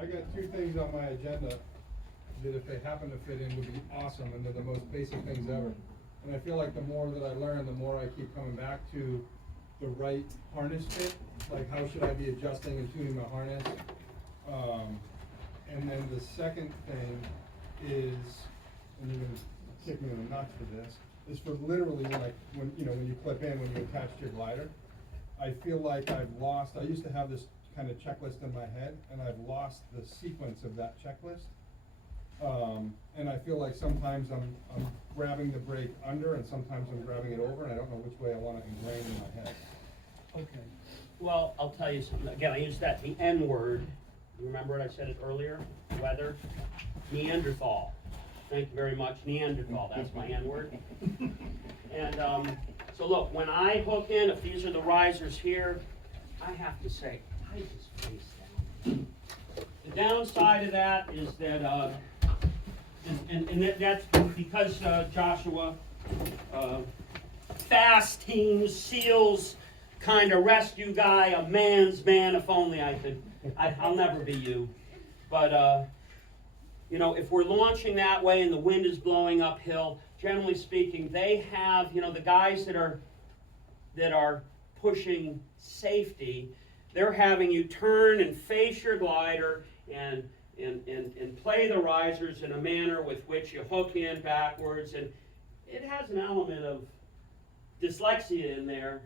I got two things on my agenda that if they happen to fit in would be awesome, and they're the most basic things ever. And I feel like the more that I learn, the more I keep coming back to the right harness fit, like how should I be adjusting and tuning my harness. And then the second thing is, and you're gonna kick me in the nuts for this, is for literally when you clip in, when you attach to your glider, I feel like I used to have this kind of checklist in my head, and I've lost the sequence of that checklist. And I feel like sometimes I'm grabbing the brake under, and sometimes I'm grabbing it over, and I don't know which way I want it ingrained in my head. Okay. Well, I'll tell you something. Again, I used the N word. You remember it? I said it earlier. Weather. Neanderthal. Thank you very much. Neanderthal. That's my N word. And so look, when I hook in, if these are the risers here, I have to say, I just face down. The downside of that is that, that's because Joshua, fast teams, SEALs, kind of rescue guy, a man's man. If only I could. I'll never be you. But if we're launching that way and the wind is blowing uphill, generally speaking, they have the guys that are pushing safety. They're having you turn and face your glider and play the risers in a manner with which you hook in backwards, and it has an element of dyslexia in there.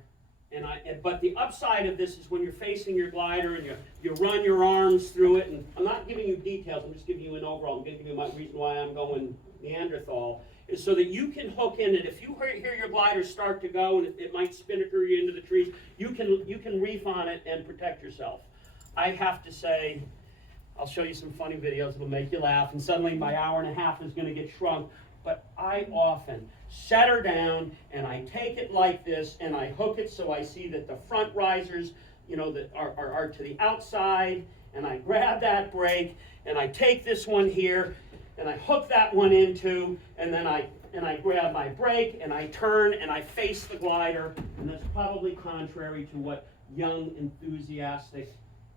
But the upside of this is when you're facing your glider and you run your arms through it, and I'm not giving you details, I'm just giving you an overall. I'm going to give you my reason why I'm going Neanderthal, is so that you can hook in, and if you hear your glider start to go and it might spinnaker you into the trees, you can reef on it and protect yourself. I have to say, I'll show you some funny videos that'll make you laugh, and suddenly my hour and a half is going to get shrunk. But I often set her down and I take it like this and I hook it so I see that the front risers, that are to the outside, and I grab that brake and I take this one here and I hook that one into, and then I grab my brake and I turn and I face the glider, and that's probably contrary to what young enthusiastic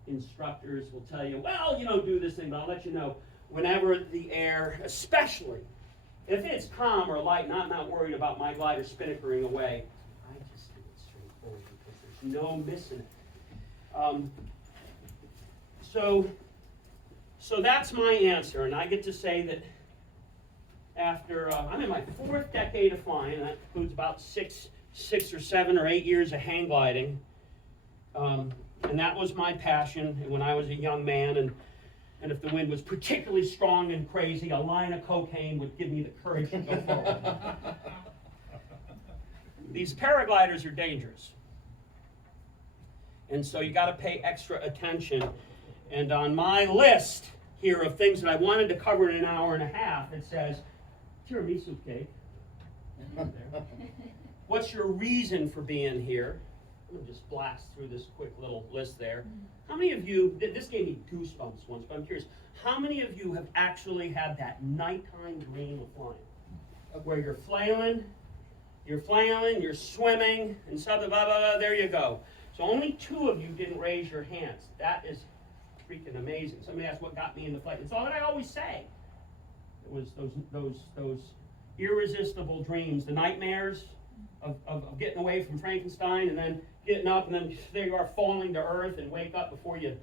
instructors will tell you. Well, do this thing, but I'll let you know, whenever the air, especially if it's calm or light and I'm not worried about my glider spinnakering away, I just do it straightforward because there's no missing it. So that's my answer, and I get to say that after I'm in my 4th decade of flying, and that includes about 6 or 7 or 8 years of hang gliding, and that was my passion when I was a young man. And if the wind was particularly strong and crazy, a line of cocaine would give me the courage to go forward. These paragliders are dangerous. And so you got to pay extra attention. And on my list here of things that I wanted to cover in an hour and a half, it says, tiramisu cake. What's your reason for being here? I'm going to just blast through this quick little list there. How many of you, this gave me goosebumps once, but I'm curious, how many of you have actually had that nighttime dream of flying? Where you're flailing, you're swimming, and so blah, blah, blah, there you go. So only 2 of you didn't raise your hands. That is freaking amazing. Somebody asked what got me into flight. It's all that I always say. It was those irresistible dreams, the nightmares of getting away from Frankenstein and then getting up, and then there you are falling to earth and wake up before you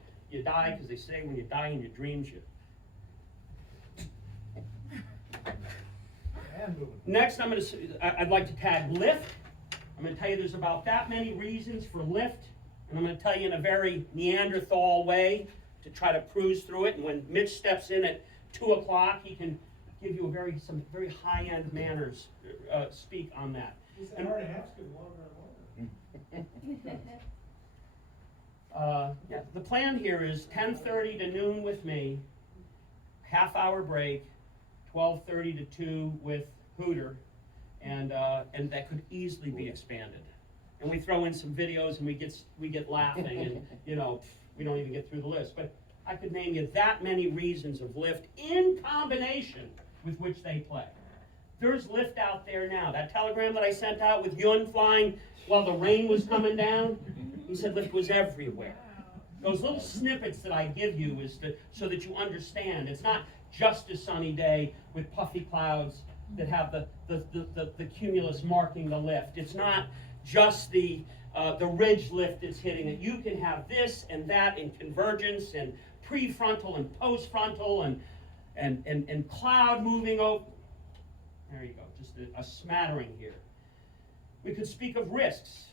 die, because they say when you die in your dreams, Next, I'd like to tag lift. I'm going to tell you there's about that many reasons for lift, and I'm going to tell you in a very Neanderthal way to try to cruise through it. And when Mitch steps in at 2 o'clock, he can give you some very high-end manners speak on that. An hour and a half's good, longer and longer. Yeah, the plan here is 10:30 to noon with me, half-hour break, 12:30 to 2 with Hooter, and that could easily be expanded. And we throw in some videos, and we get laughing, and we don't even get through the list. But I could name you that many reasons of lift in combination with which they play. There's lift out there now. That telegram that I sent out with Yun flying while the rain was coming down, he said lift was everywhere. Those little snippets that I give you is so that you understand. It's not just a sunny day with puffy clouds that have the cumulus marking the lift. It's not just the ridge lift that's hitting it. You can have this and that in convergence and prefrontal and postfrontal and cloud moving over. There you go, just a smattering here. We could speak of risks.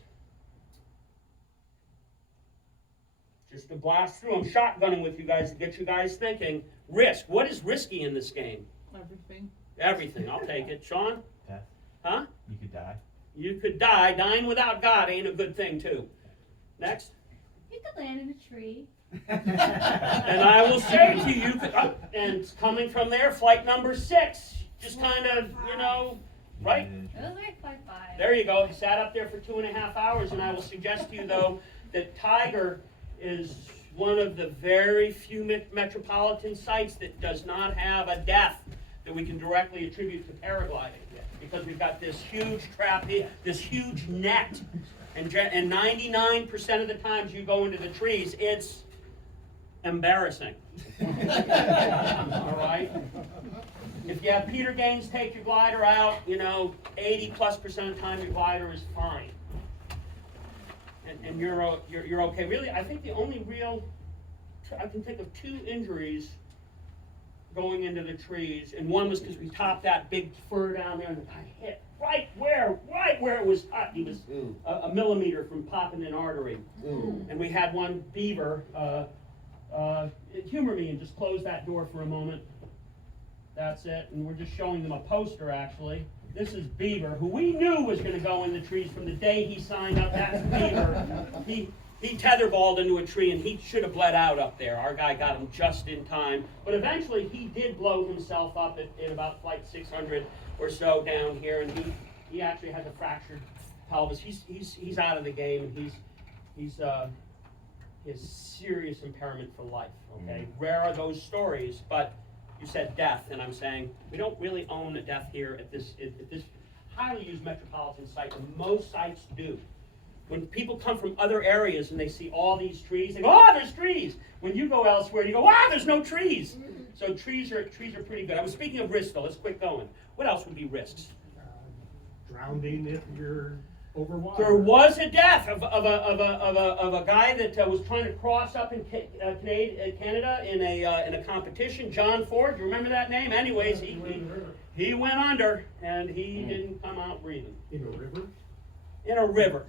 Just to blast through, I'm shotgunning with you guys to get you guys thinking. Risk. What is risky in this game? Everything. Everything. I'll take it. Sean? Death. Huh? You could die. You could die. Dying without God ain't a good thing, too. Next. You could land in a tree. And I will say to you, and coming from there, flight number 6, just kind of, right? It was like 5-5. There you go. He sat up there for 2.5 hours, and I will suggest to you, though, that Tiger is one of the very few metropolitan sites that does not have a death that we can directly attribute to paragliding, because we've got this huge trap here, this huge net, and 99% of the times you go into the trees, it's embarrassing. All right? If you have Peter Gaines take your glider out, 80+% of the time your glider is fine. And you're okay. Really, I think the only I can think of 2 injuries going into the trees, and one was because we topped that big fir down there, and the guy hit right where it was cut. He was a millimeter from popping an artery. And we had one beaver humor me and just close that door for a moment. That's it, and we're just showing them a poster, actually. This is Beaver, who we knew was going to go in the trees from the day he signed up. That's Beaver. He tetherballed into a tree, and he should have bled out up there. Our guy got him just in time. But eventually, he did blow himself up at about flight 600 or so down here, and he actually has a fractured pelvis. He's out of the game, and he has serious impairment for life. Okay, rare are those stories, but. You said death, and I'm saying we don't really own a death here at this highly used metropolitan site, and most sites do. When people come from other areas and they see all these trees, they go, "Oh, there's trees." When you go elsewhere, you go, "Ah, there's no trees." So trees are pretty good. I was speaking of risks, though. Let's quit going. What else would be risks? Drowning if you're over water. There was a death of a guy that was trying to cross up in Canada in a competition. John Ford, you remember that name? Anyways, he went under and he didn't come out breathing. In a river? In a river.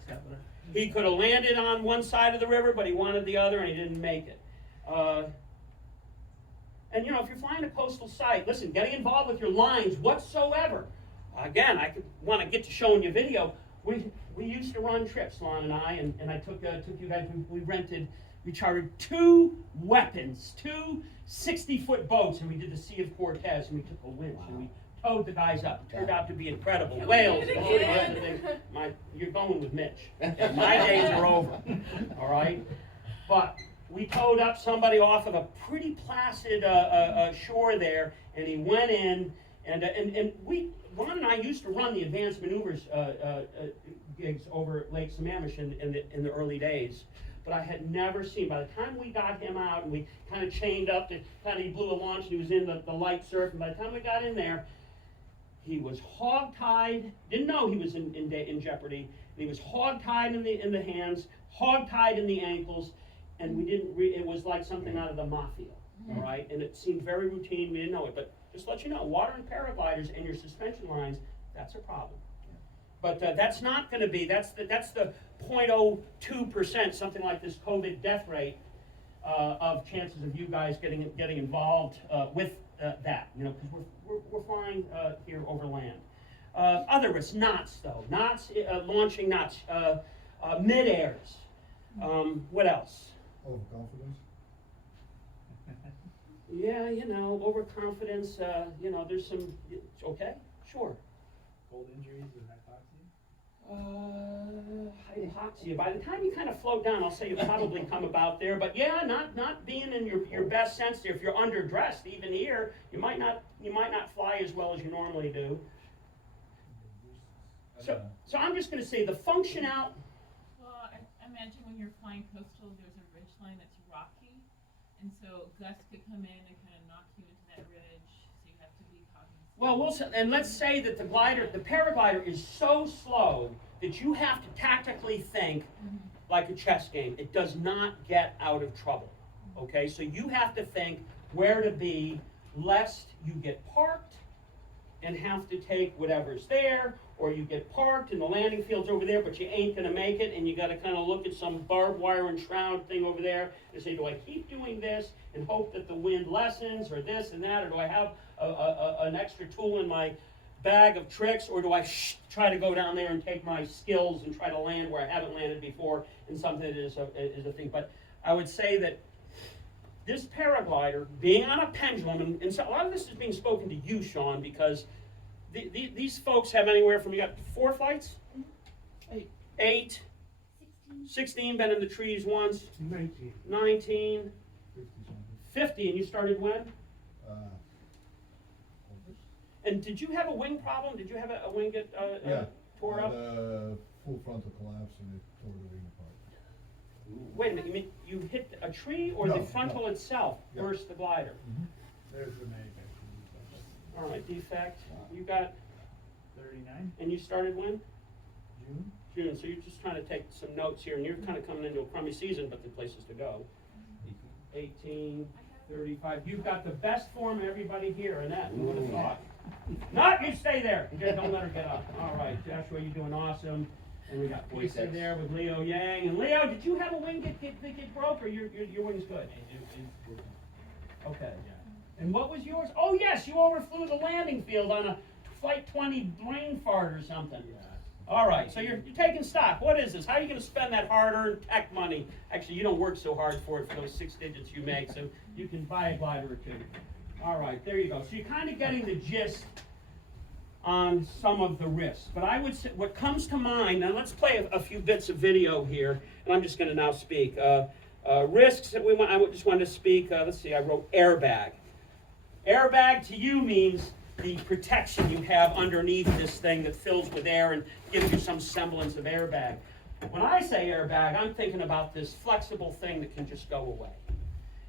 He could have landed on one side of the river, but he wanted the other and he didn't make it. And if you're flying a coastal site, listen, getting involved with your lines whatsoever. Again, I could want to get to showing you video. We used to run trips, Lon and I, and I took you guys. We chartered 2 weapons, 2 60-foot boats, and we did the Sea of Cortez, and we took a winch and we towed the guys up. It turned out to be incredible. Whales, and all the rest of the things. You're going with Mitch. My days are over. All right, but we towed up somebody off of a pretty placid shore there, and he went in, and Ron and I used to run the advanced maneuvers gigs over Lake Sammamish in the early days, but I had never seen. By the time we got him out and we kind of chained up, he blew a launch and he was in the light surf, and by the time we got in there, he was hog-tied. Didn't know he was in jeopardy. And he was hog-tied in the hands, hog-tied in the ankles, and we didn't. It was like something out of the mafia. All right, and it seemed very routine. We didn't know it, but just to let you know, water and paragliders and your suspension lines, that's a problem. But that's not going to be, that's the 0.02%, something like this COVID death rate of chances of you guys getting involved with that, because we're flying here over land. Other risks, knots though, launching knots, mid-airs. What else? Overconfidence. Yeah, overconfidence, there's some, okay, sure. Cold injuries and hypoxia? Hypoxia. By the time you kind of float down, I'll say you probably come about there. But yeah, not being in your best sense there. If you're underdressed, even here, you might not fly as well as you normally do. So I'm just going to say the function out. Well, I imagine when you're flying coastal, there's a ridge line that's And so gusts could come in and kind of knock you into that ridge, so you have to be cognizant. Well, and let's say that the paraglider is so slow that you have to tactically think like a chess game. It does not get out of trouble. Okay, so you have to think where to be, lest you get parked and have to take whatever's there, or you get parked and the landing field's over there, but you ain't gonna make it, and you gotta kind of look at some barbed wire and shroud thing over there and say, do I keep doing this and hope that the wind lessens, or this and that, or do I have an extra tool in my bag of tricks, or do I try to go down there and take my skills and try to land where I haven't landed before in something that is a thing. But I would say that this paraglider, being on a pendulum, and so a lot of this is being spoken to you, Sean, because these folks have anywhere from, you got 4 flights? 8, 16, been in the trees once, 19, 50, and you started when? And did you have a wing problem? Did you have a wing get tore up? Full frontal collapse and it tore the wing apart. Wait a minute, you mean you hit a tree, or No, the frontal no. itself Yeah. burst the glider? There's the name. All right, defect. You got, 39, and you started when? June. June. So you're just trying to take some notes here, and you're kind of coming into a crummy season, but the places to go. 18, 35. You've got the best form of everybody here, and that, who would have thought? Not, you stay there. Don't let her get up. All right, Joshua, you're doing awesome. And we got Casey there with Leo Yang. And Leo, did you have a wing get broke, or your wing's good? Okay. And what was yours? Oh yes, you overflew the landing field on a Flight 20 brain fart or something. All right, so you're taking stock. What is this? How are you going to spend that hard-earned tech money? Actually, you don't work so hard for it, for those 6 digits you make, so you can buy a glider or 2. All right, there you go. So you're kind of getting the gist on some of the risks. But I would say, what comes to mind, now let's play a few bits of video here, and I'm just going to now speak. Risks that I just wanted to speak, let's see, I wrote airbag. Airbag to you means the protection you have underneath this thing that fills with air and gives you some semblance of airbag. When I say airbag, I'm thinking about this flexible thing that can just go away.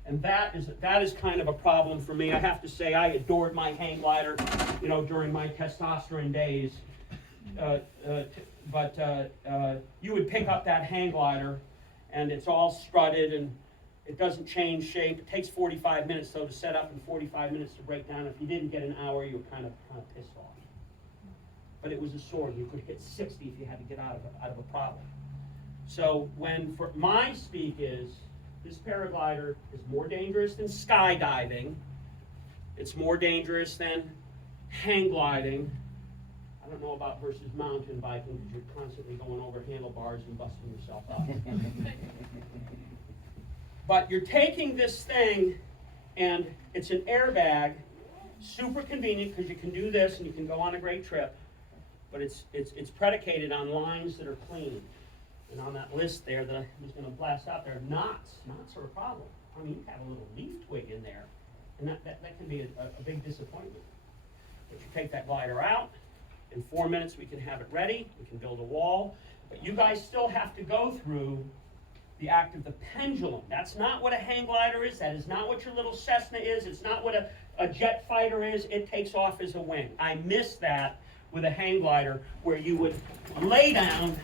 And that is kind of a problem for me. I have to say I adored my hang glider, during my testosterone days. But you would pick up that hang glider, and it's all strutted, and it doesn't change shape. It takes 45 minutes, though, to set up and 45 minutes to break down. If you didn't get an hour, you were kind of pissed off. But it was a sword. You could hit 60 if you had to get out of a problem. So for my speak is, this paraglider is more dangerous than skydiving. It's more dangerous than hang gliding. I don't know about versus mountain biking, because you're constantly going over handlebars and busting yourself up. But you're taking this thing, and it's an airbag, super convenient because you can do this and you can go on a great trip. But it's predicated on lines that are clean. And on that list there that I was going to blast out there, knots. Knots are a problem. I mean, you have a little leaf twig in there, and that can be a big disappointment. But you take that glider out, in 4 minutes we can have it ready, we can build a wall, but you guys still have to go through the act of the pendulum. That's not what a hang glider is, that is not what your little Cessna is, it's not what a jet fighter is, it takes off as a wing. I miss that with a hang glider, where you would lay down,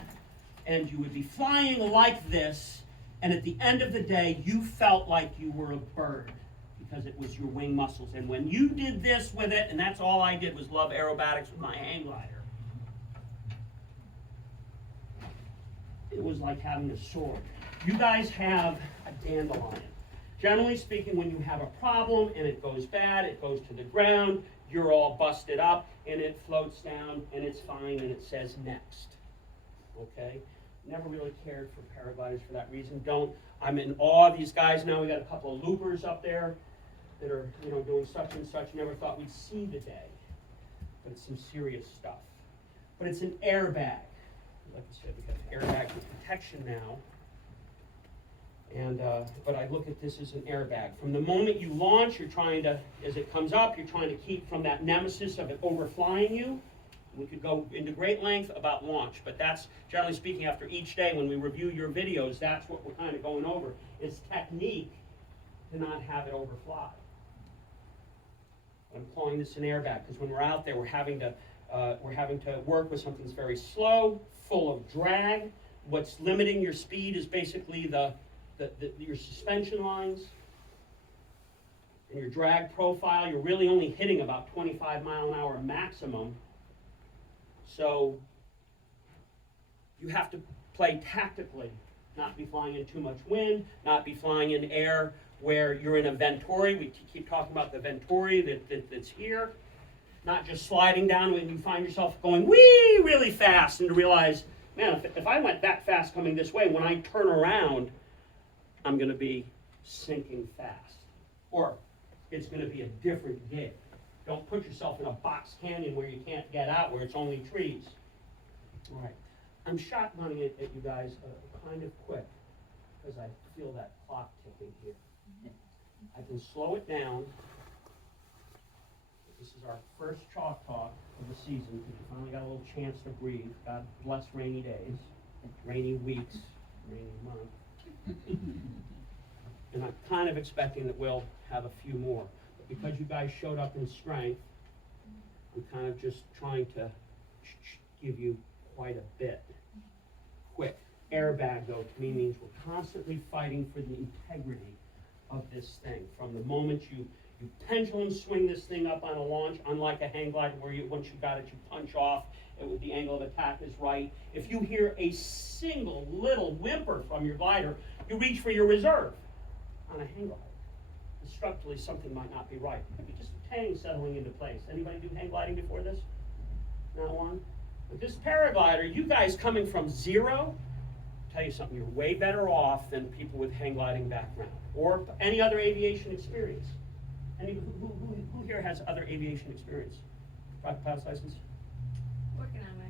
and you would be flying like this, and at the end of the day, you felt like you were a bird because it was your wing muscles. And when you did this with it, and that's all I did was love aerobatics with my hang glider, it was like having a sword. You guys have a dandelion. Generally speaking, when you have a problem and it goes bad, it goes to the ground, you're all busted up, and it floats down, and it's fine, and it says next. Okay? Never really cared for paragliders for that reason. I'm in awe of these guys now. We got a couple of loopers up there that are, doing such and such. Never thought we'd see the day. But it's some serious stuff. But it's an airbag. Like I said, we got an airbag for protection now. And but I look at this as an airbag. From the moment you launch, you're trying to, as it comes up, you're trying to keep from that nemesis of it overflying you. We could go into great length about launch, but that's, generally speaking, after each day when we review your videos, that's what we're kind of going over, is technique to not have it overfly. I'm calling this an airbag because when we're out there, we're having to work with something that's very slow, full of drag. What's limiting your speed is basically your suspension lines and your drag profile. You're really only hitting about 25 mile an hour maximum. So you have to play tactically, not be flying in too much wind, not be flying in air where you're in a venturi. We keep talking about the venturi that's here. Not just sliding down when you find yourself going wee really fast and to realize, man, if I went that fast coming this way, when I turn around, I'm going to be sinking fast. Or it's going to be a different gig. Don't put yourself in a box canyon where you can't get out, where it's only trees. All right. I'm shotgunning it at you guys kind of quick because I feel that clock ticking here. I can slow it down. This is our first chalk talk of the season because we finally got a little chance to breathe. God bless rainy days, rainy weeks, rainy month. And I'm kind of expecting that we'll have a few more. But because you guys showed up in strength, I'm kind of just trying to give you quite a bit. Quick. Airbag, though, to me means we're constantly fighting for the integrity of this thing. From the moment you pendulum swing this thing up on a launch, unlike a hang glider where once you got it, you punch off, the angle of attack is right. If you hear a single little whimper from your glider, you reach for your reserve. On a hang glider, structurally something might not be right. Maybe just a tang settling into place. Anybody do hang gliding before this? Not one? But this paraglider, you guys coming from zero, tell you something, you're way better off than people with hang gliding background or any other aviation experience. Who here has other aviation experience? Private pilot's license? Working on my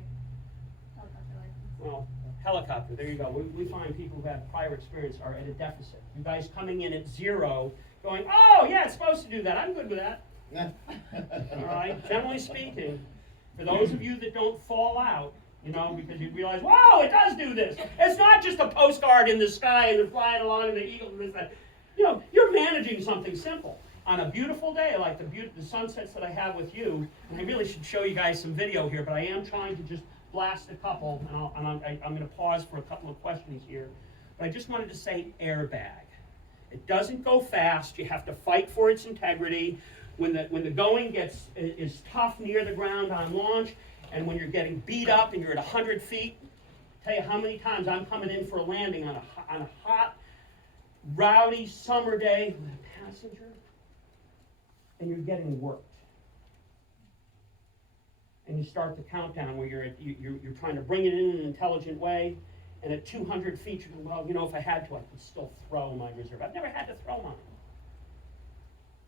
helicopter license. Well, helicopter, there you go. We find people who have prior experience are at a deficit. You guys coming in at zero, going, oh yeah, it's supposed to do that. I'm good with that. All right, generally speaking, for those of you that don't fall out, because you realize, wow, it does do this. It's not just a postcard in the sky and they're flying along and the eagle and this, that. You're managing something simple. On a beautiful day, like the sunsets that I have with you, and I really should show you guys some video here, but I am trying to just blast a couple, and I'm going to pause for a couple of questions here. But I just wanted to say airbag. It doesn't go fast. You have to fight for its integrity. When the going is tough near the ground on launch, and when you're getting beat up and you're at 100 feet, tell you how many times I'm coming in for a landing on a hot, rowdy summer day with a passenger, and you're getting worked. And you start the countdown where you're trying to bring it in an intelligent way, and at 200 feet you're going, well, if I had to, I could still throw my reserve. I've never had to throw mine.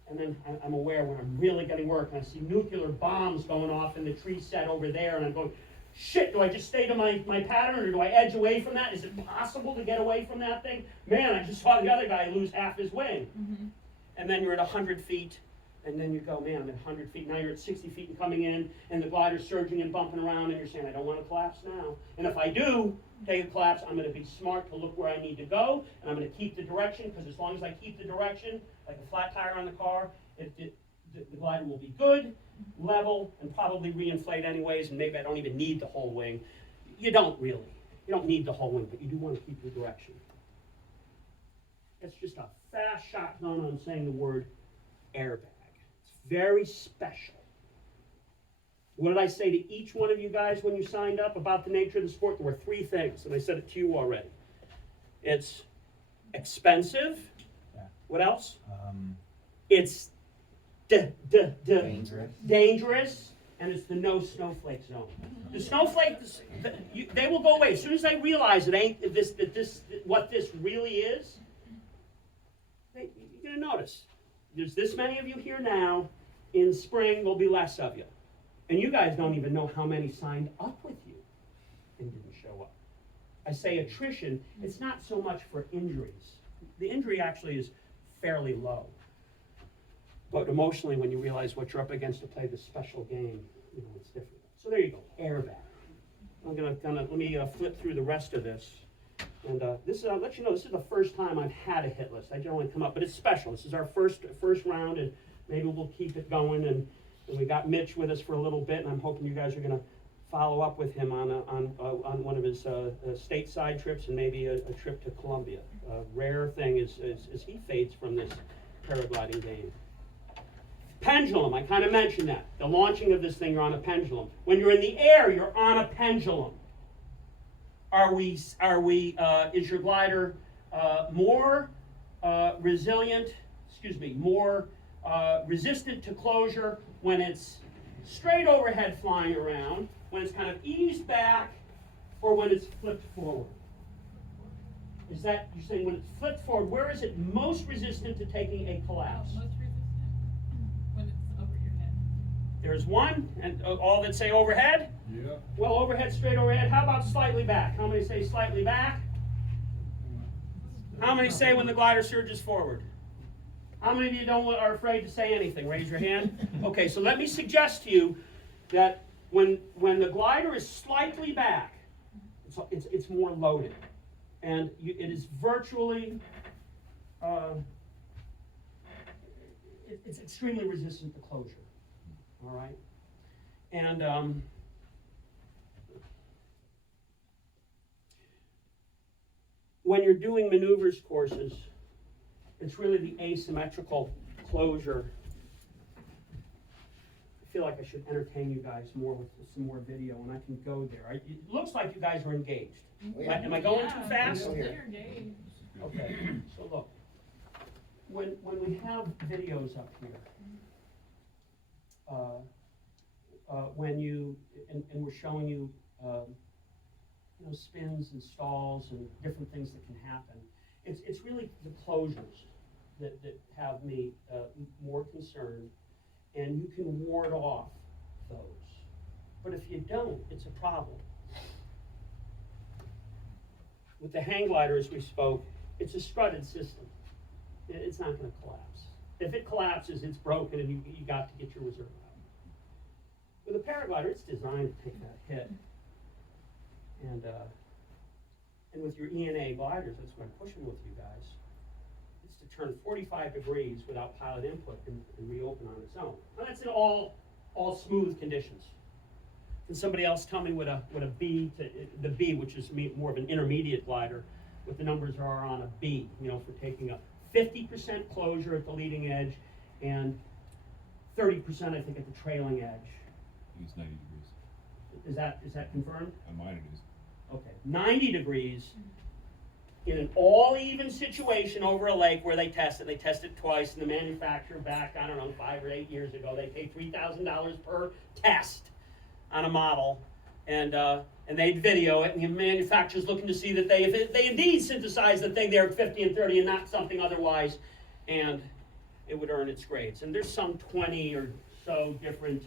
And then I'm aware when I'm really getting work and I see nuclear bombs going off in the tree set over there, and I'm going, shit, do I just stay to my pattern or do I edge away from that? Is it possible to get away from that thing? Man, I just saw the other guy lose half his wing. Mm-hmm. And then you're at 100 feet, and then you go, man, I'm at 100 feet. Now you're at 60 feet and coming in, and the glider's surging and bumping around, and you're saying, I don't want to collapse now. And if I do take a collapse, I'm going to be smart to look where I need to go, and I'm going to keep the direction, because as long as I keep the direction, like a flat tire on the car, the glider will be good, level, and probably reinflate anyways, and maybe I don't even need the whole wing. You don't really. You don't need the whole wing, but you do want to keep your direction. It's just a fast shotgun on saying the word airbag. It's very special. What did I say to each one of you guys when you signed up about the nature of the sport? There were 3 things, and I said it to you already. It's expensive. Yeah. What else? It's dangerous, and it's the no snowflake zone. The snowflakes, they will go away as soon as they realize it ain't what this really is. You're gonna notice there's this many of you here now. In spring, there'll be less of you, and you guys don't even know how many signed up with you and didn't show up. I say attrition. It's not so much for injuries. The injury actually is fairly low. But emotionally, when you realize what you're up against to play this special game, it's different. So there you go, airbag. Let me flip through the rest of this. And this is, I'll let you know, this is the first time I've had a hit list. I generally come up, but it's special. This is our first round, and maybe we'll keep it going. And we got Mitch with us for a little bit, and I'm hoping you guys are going to follow up with him on one of his stateside trips and maybe a trip to Colombia. A rare thing is he fades from this paragliding game. Pendulum, I kind of mentioned that. The launching of this thing, you're on a pendulum. When you're in the air, you're on a pendulum. Is your glider more resistant to closure when it's straight overhead flying around, when it's kind of eased back, or when it's flipped forward? Is that, you're saying when it's flipped forward, where is it most resistant to taking a collapse? Most resistant when it's over your head. There's one, and all that say overhead? Yeah. Well, overhead, straight overhead. How about slightly back? How many say slightly back? How many say when the glider surges forward? How many of you are afraid to say anything? Raise your hand. Okay, so let me suggest to you that when the glider is slightly back, it's more loaded, and it is virtually it's extremely resistant to closure. All right, and when you're doing maneuvers courses, it's really the asymmetrical closure. I feel like I should entertain you guys more with some more video, and I can go there. It looks like you guys are engaged. Am I going too fast? They're engaged. Okay, so look, when we have videos up here, when you, and we're showing you, spins and stalls and different things that can happen, it's really the closures that have me more concerned, and you can ward off those. But if you don't, it's a problem. With the hang glider, as we spoke, it's a strutted system. It's not going to collapse. If it collapses, it's broken, and you got to get your reserve out. With a paraglider, it's designed to take that hit. And with your ENA gliders, that's what I'm pushing with you guys. It's to turn 45 degrees without pilot input and reopen on its own. Now that's in all smooth conditions. Can somebody else tell me what a B, the B, which is more of an intermediate glider, what the numbers are on a B, for taking a 50% closure at the leading edge and 30%, I think, at the trailing edge. It's 90 degrees. Is that confirmed? On mine it is. Okay, 90 degrees in an all-even situation over a lake where they test it. They test it twice, and the manufacturer back, 5 or 8 years ago, they paid $3,000 per test on a model, and they'd video it, and the manufacturer's looking to see that they indeed synthesize the thing there at 50 and 30 and not something otherwise, and it would earn its grades. And there's some 20 or so different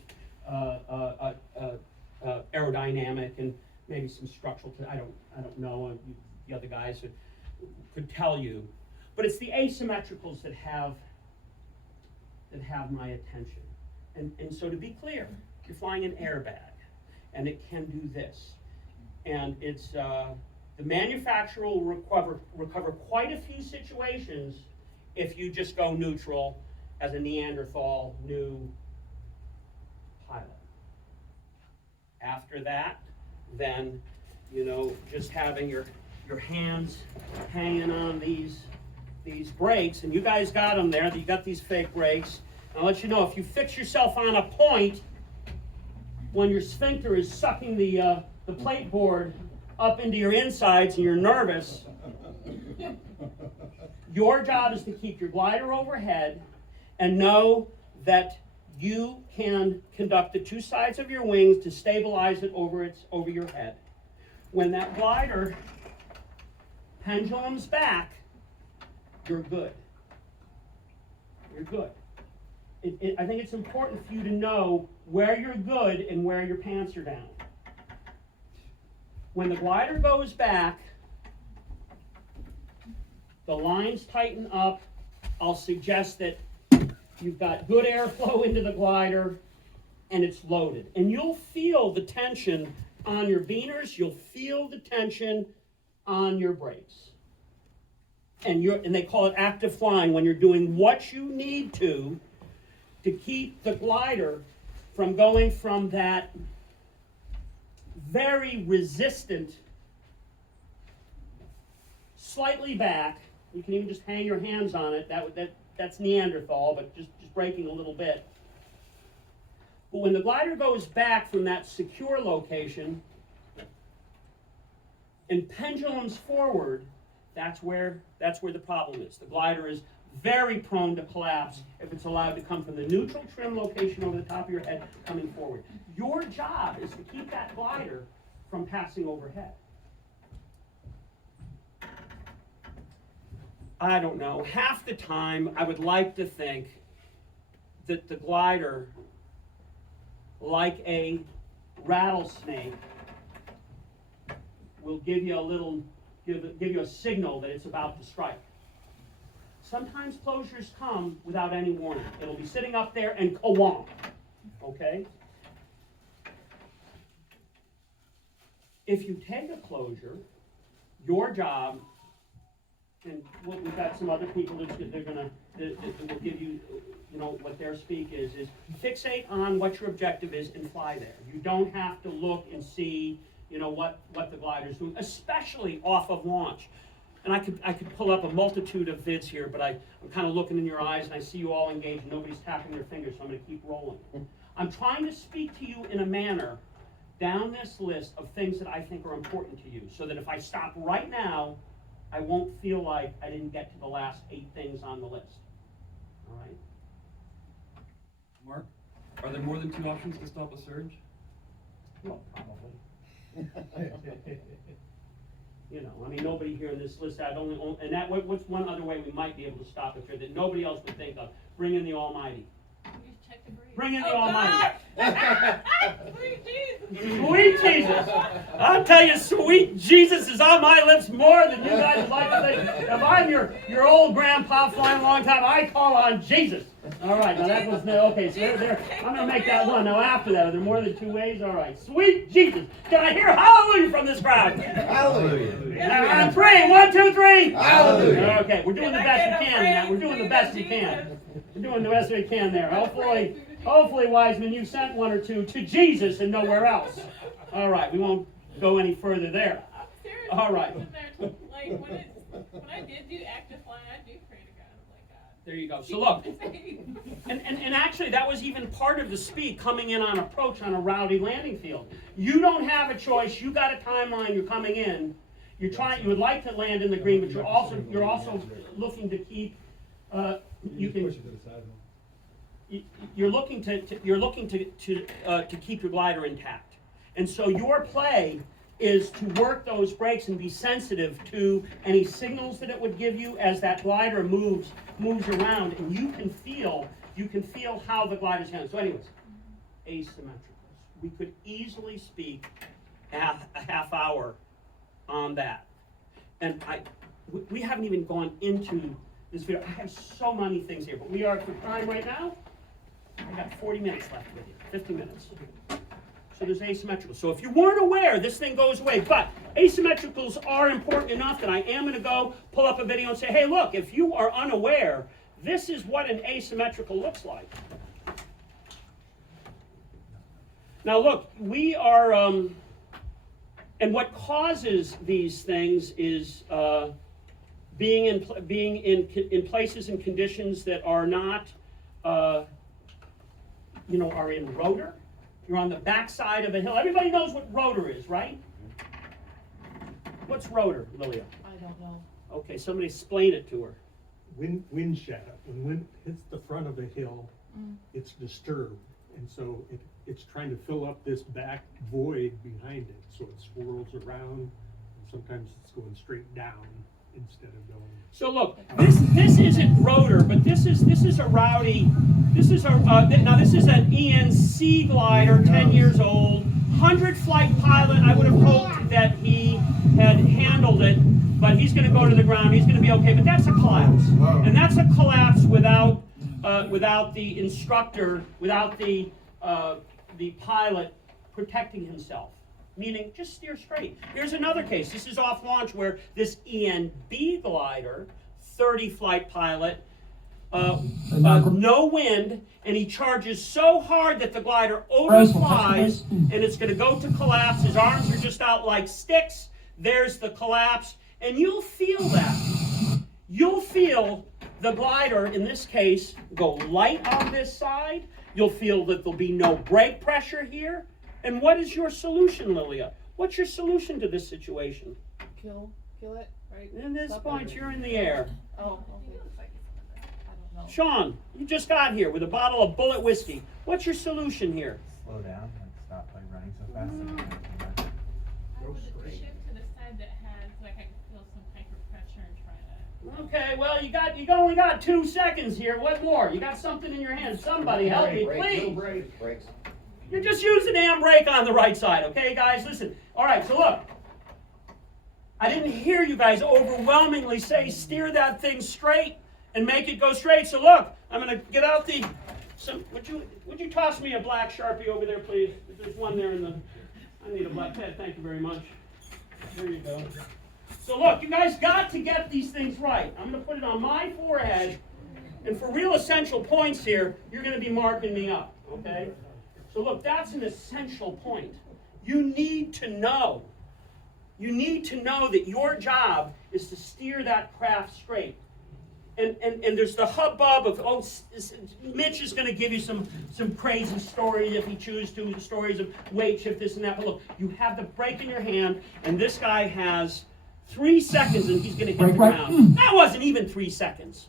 aerodynamic and maybe some structural, I don't know, the other guys could tell you. But it's the asymmetricals that have my attention. And so to be clear, you're flying an airbag, and it can do this. And it's, the manufacturer will recover quite a few situations if you just go neutral as a Neanderthal new pilot. After that, then, just having your hands hanging on these brakes, and you guys got them there, you got these fake brakes. I'll let you know, if you fix yourself on a point, when your sphincter is sucking the plate board up into your insides and you're nervous, your job is to keep your glider overhead and know that you can conduct the two sides of your wings to stabilize it over your head. When that glider pendulums back, you're good. You're good. I think it's important for you to know where you're good and where your pants are down. When the glider goes back, the lines tighten up. I'll suggest that you've got good airflow into the glider, and it's loaded. And you'll feel the tension on your beaners. You'll feel the tension on your brakes. And they call it active flying when you're doing what you need to keep the glider from going from that very resistant, slightly back. You can even just hang your hands on it. That's Neanderthal, but just braking a little bit. But when the glider goes back from that secure location and pendulums forward, that's where the problem is. The glider is very prone to collapse if it's allowed to come from the neutral trim location over the top of your head coming forward. Your job is to keep that glider from passing overhead. I don't know. Half the time, I would like to think that the glider, like a rattlesnake, will give you a signal that it's about to strike. Sometimes closures come without any warning. It'll be sitting up there and ka-womp, okay? If you take a closure, your job, and we've got some other people that will give you, what their speak is fixate on what your objective is and fly there. You don't have to look and see, what the glider's doing, especially off of launch. And I could pull up a multitude of vids here, but I'm kind of looking in your eyes and I see you all engaged and nobody's tapping their fingers, so I'm going to keep rolling. I'm trying to speak to you in a manner down this list of things that I think are important to you, so that if I stop right now, I won't feel like I didn't get to the last 8 things on the list. All right? Mark, are there more than 2 options to stop a surge? Well, probably. Nobody here in this list, what's one other way we might be able to stop it here that nobody else would think of? Bring in the Almighty. You just check the brakes. Bring in the Almighty. Sweet Jesus. Sweet Jesus. I'll tell you, sweet Jesus is on my lips more than you guys would like to think. If I'm your old grandpa flying a long time, I call on Jesus. All right, now that was, okay, so there, I'm going to make that one. Now after that, are there more than 2 ways? All right, sweet Jesus. Can I hear hallelujah from this crowd? Hallelujah. On 3, 1, 2, 3. Hallelujah. Okay, we're doing the best we can in that. We're doing the best we can. We're doing the best we can there. Hopefully, Wiseman, you sent 1 or 2 to Jesus and nowhere else. All right, we won't go any further there. Seriously, All right. Like when I did do active flying, I do pray to God. I'm like, God. There you go. So look, and actually that was even part of the speed coming in on approach on a rowdy landing field. You don't have a choice. You got a timeline. You're coming in. You would like to land in the green, but you're also looking to keep. You can. Push it to the side. You're looking to keep your glider intact, and so your play is to work those brakes and be sensitive to any signals that it would give you as that glider moves around, and you can feel how the glider's handling. So anyways, asymmetricals. We could easily speak a half hour on that. And we haven't even gone into this video. I have so many things here, but we are for time right now. I got 40 minutes left with you, 50 minutes. So there's asymmetricals. So if you weren't aware, this thing goes away. But asymmetricals are important enough that I am going to go pull up a video and say, hey, look, if you are unaware, this is what an asymmetrical looks like. Now look, we are, and what causes these things is being in places and conditions that are not, are in rotor. You're on the backside of a hill. Everybody knows what rotor is, right? What's rotor, Lilia? I don't know. Okay, somebody explain it to her. Wind shadow. When wind hits the front of a hill, it's disturbed, and so it's trying to fill up this back void behind it. So it swirls around, and sometimes it's going straight down instead of going. So look, this isn't rotor, but this is a rowdy. This is an ENC glider, 10 years old, 100-flight pilot. I would have hoped that he had handled it, but he's going to go to the ground. He's going to be okay. But that's a collapse, and that's a collapse without the instructor, without the pilot protecting himself. meaning just steer straight. Here's another case. This is off launch where this ENB glider, 30 flight pilot, no wind, and he charges so hard that the glider overflies, and it's going to go to collapse. His arms are just out like sticks. There's the collapse, and you'll feel that. You'll feel the glider, in this case, go light on this side. You'll feel that there'll be no brake pressure here. And what is your solution, Lilia? What's your solution to this situation? Kill it, right? At this Stop point, it. you're in the air. Oh, okay. I don't know. Sean, you just got here with a bottle of Bullet whiskey. What's your solution here? Slow down and stop by running so fast that you can't come back. I would shift to the side that has, like, I can feel some hyper pressure and try to. Okay, well, you only got 2 seconds here. What more? You got something in your hand. Somebody help me, please. Brakes. You just use the damn brake on the right side, okay, guys? Listen. All right, so look. I didn't hear you guys overwhelmingly say steer that thing straight and make it go straight. So look, I'm going to get out the. Would you toss me a black Sharpie over there, please? There's one there in the. I need a black pen. Thank you very much. There you go. So look, you guys got to get these things right. I'm going to put it on my forehead, and for real essential points here, you're going to be marking me up, okay? So look, that's an essential point. You need to know. You need to know that your job is to steer that craft straight. And there's the hubbub of, Mitch is going to give you some crazy stories if he chooses to, the stories of weight shift, this and that. But look, you have the brake in your hand, and this guy has 3 seconds, and he's going to hit the ground. That wasn't even 3 seconds.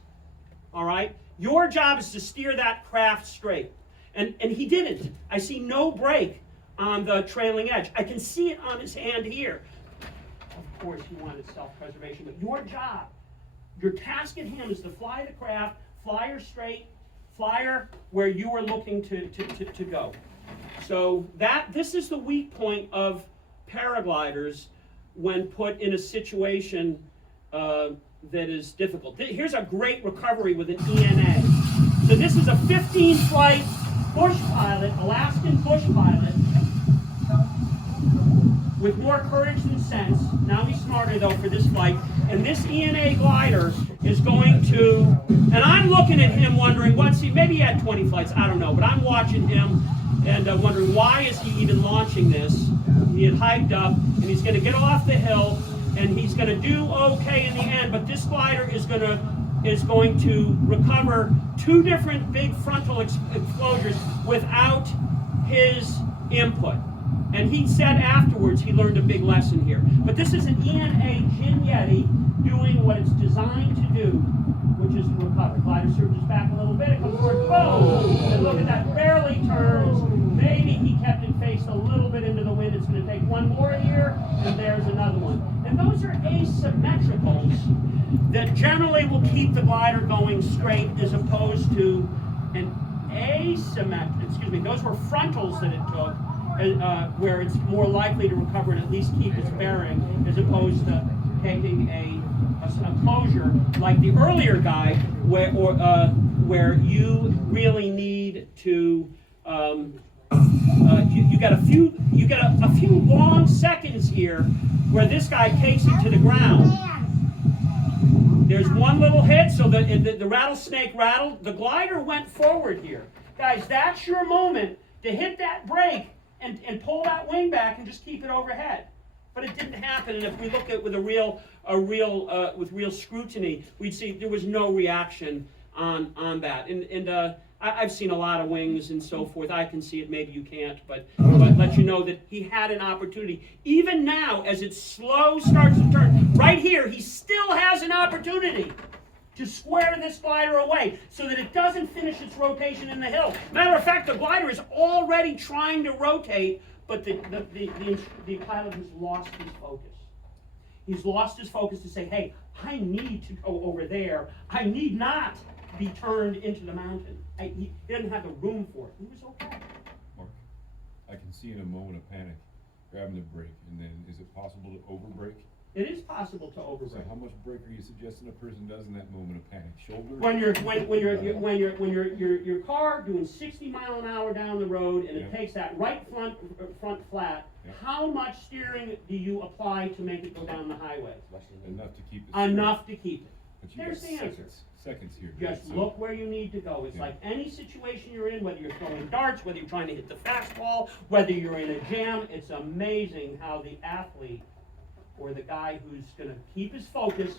All right? Your job is to steer that craft straight. And he didn't. I see no brake on the trailing edge. I can see it on his hand here. Of course, he wanted self-preservation, but your job, your task at hand is to fly the craft, fly her straight, fly her where you are looking to go. So this is the weak point of paragliders when put in a situation that is difficult. Here's a great recovery with an ENA. So this is a 15-flight bush pilot, Alaskan bush pilot, with more courage than sense. Now he's smarter though for this flight. And this ENA glider is going to, and I'm looking at him wondering, maybe he had 20 flights, I don't know, but I'm watching him and wondering why is he even launching this? He had hiked up and he's going to get off the hill and he's going to do okay in the end, but this glider is going to recover 2 different big frontal exposures without his input. And he said afterwards he learned a big lesson here. But this is an ENA Gin Yeti doing what it's designed to do, which is to recover. Glider surges back a little bit, it comes forward, boom! And look at that, barely turns. Maybe he kept it faced a little bit into the wind. It's going to take one more here, and there's another one. And those are asymmetricals that generally will keep the glider going straight as opposed to an those were frontals that it took, where it's more likely to recover and at least keep its bearing as opposed to taking a closure like the earlier guy where you really need to you got a few long seconds here where this guy takes it to the ground. There's one little hit, so the rattlesnake rattled. The glider went forward here. Guys, that's your moment to hit that brake and pull that wing back and just keep it overhead. But it didn't happen, and if we look at with with real scrutiny, we'd see there was no reaction on that. And I've seen a lot of wings and so forth. I can see it, maybe you can't, but let you know that he had an opportunity. Even now, as it slow starts to turn, right here, he still has an opportunity to square this glider away so that it doesn't finish its rotation in the hill. Matter of fact, the glider is already trying to rotate, but the pilot has lost his focus. He's lost his focus to say, hey, I need to go over there. I need not be turned into the mountain. He didn't have the room for it. He was okay. Mark, I can see in a moment of panic grabbing the brake, and then is it possible to overbrake It is possible to So overbrake. how much brake are you suggesting a person does in that moment of panic? Shoulder? When your car doing 60 mile an hour down the road and it Yeah. takes that right front flat, Yeah. how much steering do you apply to make it go down the highway? Enough to keep it. Enough to keep it. But you There's got the answer. seconds here. Just so- look where you need to go. It's Yeah. like any situation you're in, whether you're throwing darts, whether you're trying to hit the fastball, whether you're in a jam, it's amazing how the athlete or the guy who's gonna keep his focus.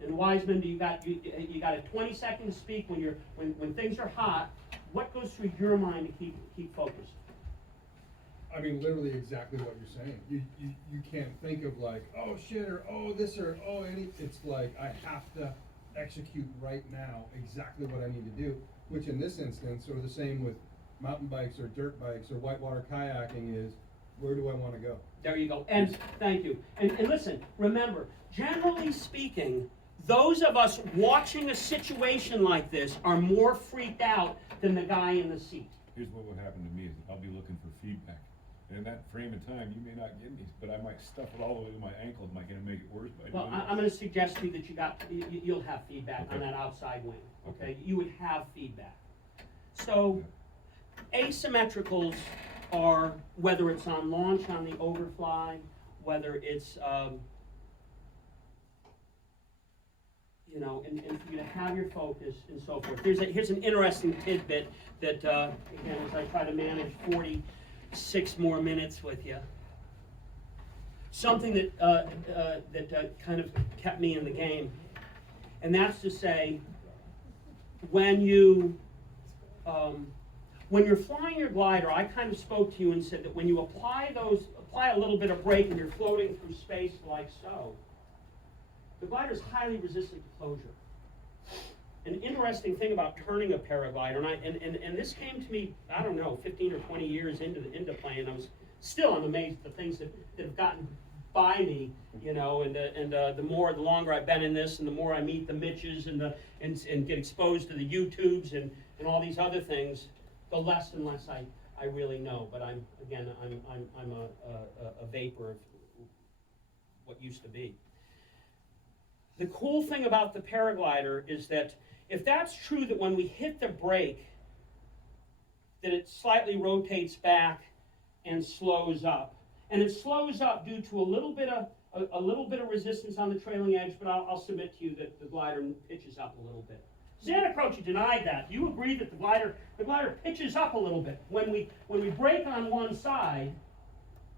And Wiseman, you got a 20-second speak when things are hot. What goes through your mind to keep focused? I mean, literally exactly what you're saying. You can't think of like, oh shit, or oh this, or oh any. It's like, I have to execute right now exactly what I need to do, which in this instance, or the same with mountain bikes or dirt bikes or whitewater kayaking, is where do I want to go? There you go. And thank you. And listen, remember, generally speaking, those of us watching a situation like this are more freaked out than the guy in the seat. Here's what will happen to me is I'll be looking for feedback. And in that frame of time, you may not get me, but I might stuff it all the way to my ankle. Am I gonna make it worse by Well, doing I'm going to suggest to you that you'll have feedback on Okay. that outside wing. Okay, Okay. you would have feedback. So, asymmetricals are, whether it's on launch on the overfly, whether it's and for you to have your focus and so forth. Here's an interesting tidbit that again, as I try to manage 46 more minutes with you. Something that kind of kept me in the game, and that's to say, when you're flying your glider, I kind of spoke to you and said that when you apply a little bit of brake and you're floating through space like so, the glider is highly resistant to closure. An interesting thing about turning a paraglider, and this came to me, I don't know, 15 or 20 years into playing. I'm amazed at the things that have gotten by me, and the longer I've been in this, and the more I meet the Mitches and get exposed to the YouTubes and all these other things, the less and less I really know. But I'm a vapor of what used to be. The cool thing about the paraglider is that if that's true, that when we hit the brake, that it slightly rotates back and slows up. And it slows up due to a little bit of resistance on the trailing edge, but I'll submit to you that the glider pitches up a little bit. Santa Croce denied that. You agree that the glider pitches up a little bit. When we brake on one side,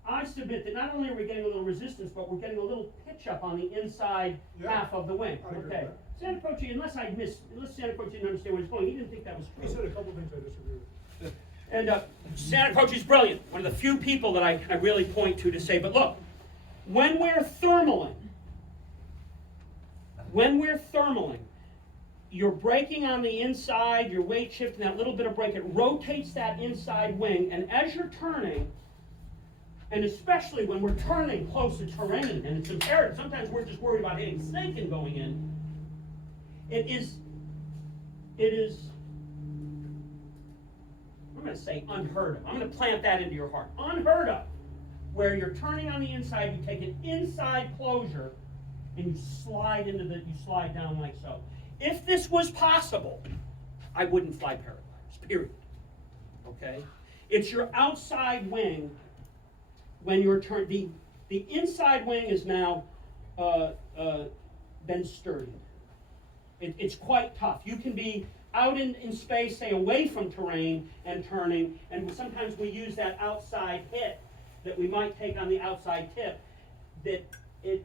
I submit that not only are we getting a little resistance, but we're getting a little pitch up on the inside half of the wing. I agree with Okay. that. Santa Croce, unless Santa Croce didn't understand where he's going, he didn't think that was true. He said a couple things I disagree with. And Santa Croce is brilliant. One of the few people that I really point to say, but look, when we're thermaling, you're braking on the inside, you're weight shifting, that little bit of brake, it rotates that inside wing, and as you're turning, and especially when we're turning close to terrain, and it's imperative, sometimes we're just worried about hitting sink and going in, it is, I'm going to say unheard of. I'm going to plant that into your heart. Unheard of. Where you're turning on the inside, you take an inside closure, and you slide down like so. If this was possible, I wouldn't fly paragliders, period. Okay? It's your outside wing when you're turning. The inside wing is now been sturdy. It's quite tough. You can be out in space, say away from terrain and turning, and sometimes we use that outside hit that we might take on the outside tip, that it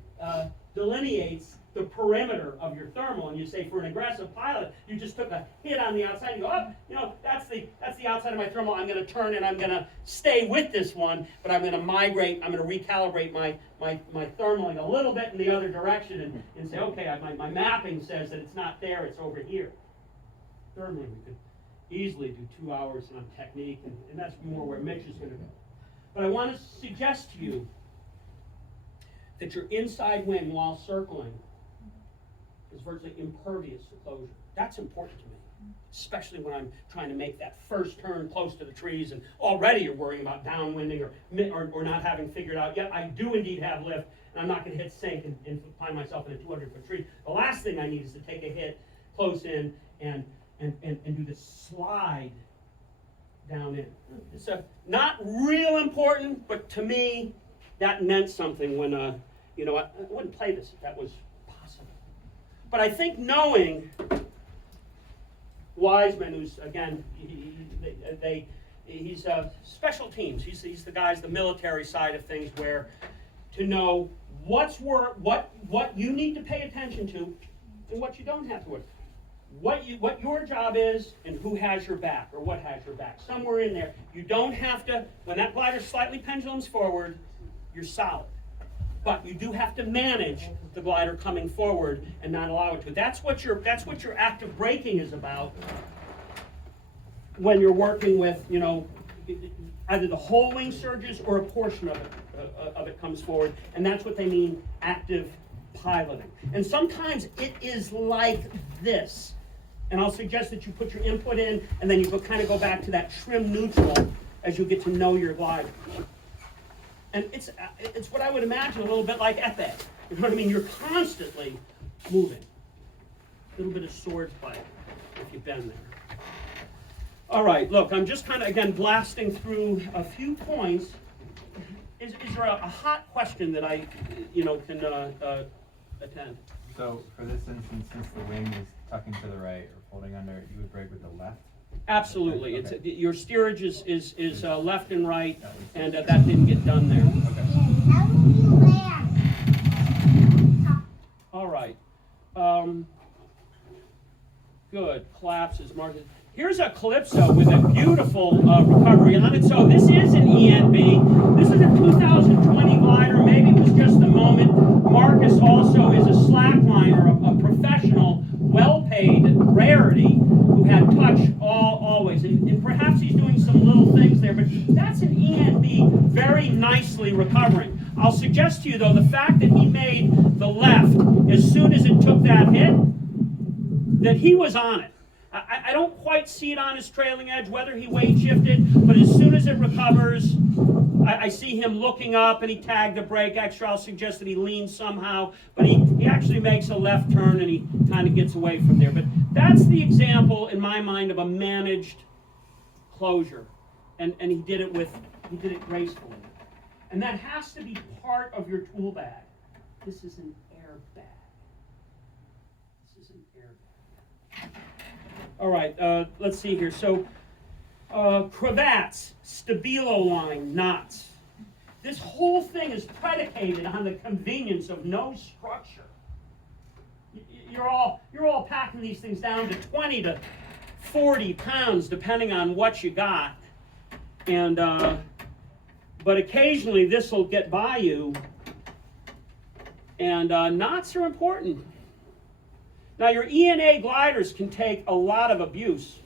delineates the perimeter of your thermal, and you say for an aggressive pilot, you just took a hit on the outside, and you go, oh, that's the outside of my thermal, I'm going to turn and I'm going to stay with this one, but I'm going to migrate, I'm going to recalibrate my thermaling a little bit in the other direction and say, okay, my mapping says that it's not there, it's over here. Thermally, we could easily do 2 hours on technique, and that's more where Mitch is going to go. But I want to suggest to you that your inside wing, while circling, is virtually impervious to closure. That's important to me. Especially when I'm trying to make that first turn close to the trees, and already you're worrying about downwinding or not having figured out yet. I do indeed have lift, and I'm not going to hit sink and find myself in a 200-foot tree. The last thing I need is to take a hit close in and do the slide down in. It's not real important, but to me, that meant something when, I wouldn't play this if that was possible. But I think knowing Wiseman, who's, again, he's special teams. He's the guys, the military side of things, where to know what you need to pay attention to and what you don't have to. What your job is and who has your back or what has your back. Somewhere in there. You don't have to, when that glider slightly pendulums forward, you're solid. But you do have to manage the glider coming forward and not allow it to. That's what your active braking is about when you're working with, either the whole wing surges or a portion of it comes forward. And that's what they mean active piloting. And sometimes it is like this. And I'll suggest that you put your input in and then you kind of go back to that trim neutral as you get to know your glider. And it's what I would imagine a little bit like épée. You know what I mean? You're constantly moving. A little bit of sword play, if you've been there. All right, look, I'm just kind of, again, blasting through a few points. Is there a hot question that I, can attend? So for this instance, since the wing is tucking to the right or folding under, you would brake with the left? Absolutely. Okay. It's your steerage is left and right, and that didn't get done there. All right. Good. Collapses. Market. Here's a Calypso with a beautiful recovery on it. So this is an ENB. This is a 2020 glider. Maybe it was just a moment. Marcus also is a slackliner, a professional, well-paid rarity who had touch always. And perhaps he's doing some little things there, but that's an ENB very nicely recovering. I'll suggest to you, though, the fact that he made the left as soon as it took that hit, that he was on it. I don't quite see it on his trailing edge, whether he weight shifted, but as soon as it recovers, I see him looking up and he tagged the brake extra. I'll suggest that he leans somehow, but he actually makes a left turn and he kind of gets away from there. But that's the example, in my mind, of a managed closure. And he did it gracefully. And that has to be part of your tool bag. This is an airbag. This is an airbag. All right, let's see here. So, cravats, stabilo line, knots. This whole thing is predicated on the convenience of no structure. You're all packing these things down to 20 to 40 pounds, depending on what you got. And but occasionally this will get by you. And knots are important. Now, your ENA gliders can take a lot of abuse.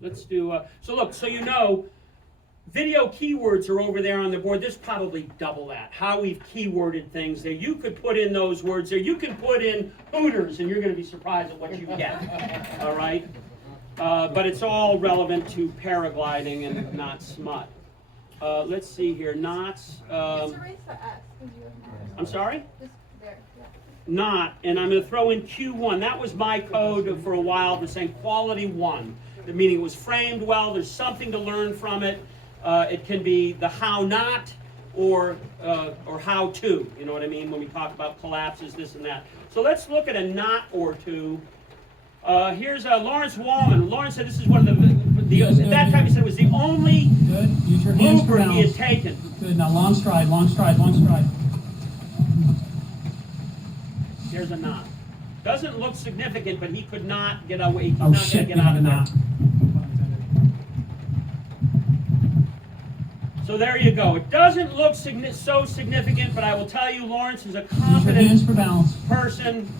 Let's do, video keywords are over there on the board. There's probably double that, how we've keyworded things there. You could put in those words there. You can put in Hooters, and you're going to be surprised at what you get, all right? But it's all relevant to paragliding and not smut. Let's see here, knots. Just erase the S, because you have not. I'm sorry? Just there, yeah. Not, and I'm going to throw in Q1. That was my code for a while for saying quality 1. The meaning it was framed well, there's something to learn from it. It can be the how not or how to, you know what I mean, when we talk about collapses, this and that. So let's look at a knot or two. Here's Lawrence Wallman. Lawrence said this is one of at that time he said it was the only Good. Use your hands for blueprint he had balance. taken. Good. Now long stride, long stride, long stride. Here's a knot. Doesn't look significant, but he could not get away. He could Oh not shit, get we out got a of there. knot. So there you go. It doesn't look so significant, but I will tell you, Lawrence is a Use your hands competent for balance. person,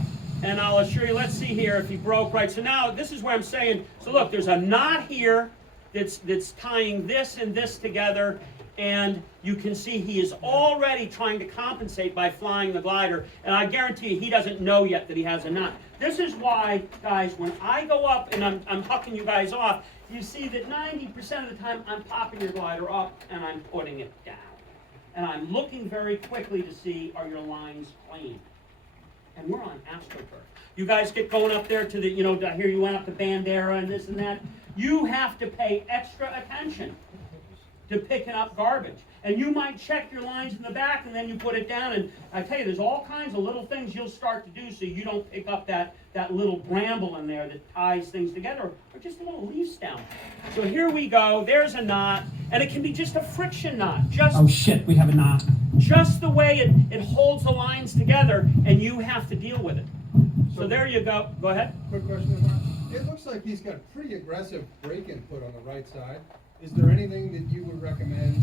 and I'll assure you, let's see here if he broke right. So now, this is where I'm saying, so look, there's a knot here that's tying this and this together, And you can see he is already trying to compensate by flying the glider, and I guarantee you he doesn't know yet that he has a knot. This is why, guys, when I go up and I'm hucking you guys off, you see that 90% of the time I'm popping your glider up and I'm putting it down. And I'm looking very quickly to see, are your lines clean? And we're on AstroTurf. You guys get going up there to the, I hear you went up to Bandera and this and that. You have to pay extra attention to picking up garbage. And you might check your lines in the back and then you put it down, and I tell you, there's all kinds of little things you'll start to do so you don't pick up that little bramble in there that ties things together, or just a little leaf stem. So here we go, there's a knot, and it can be just a friction knot. Oh shit, we have a knot. Just the way it holds the lines together, and you have to deal with it. So there you go. Go ahead. Quick question, Mark. It looks like he's got pretty aggressive brake input on the right side. Is there anything that you would recommend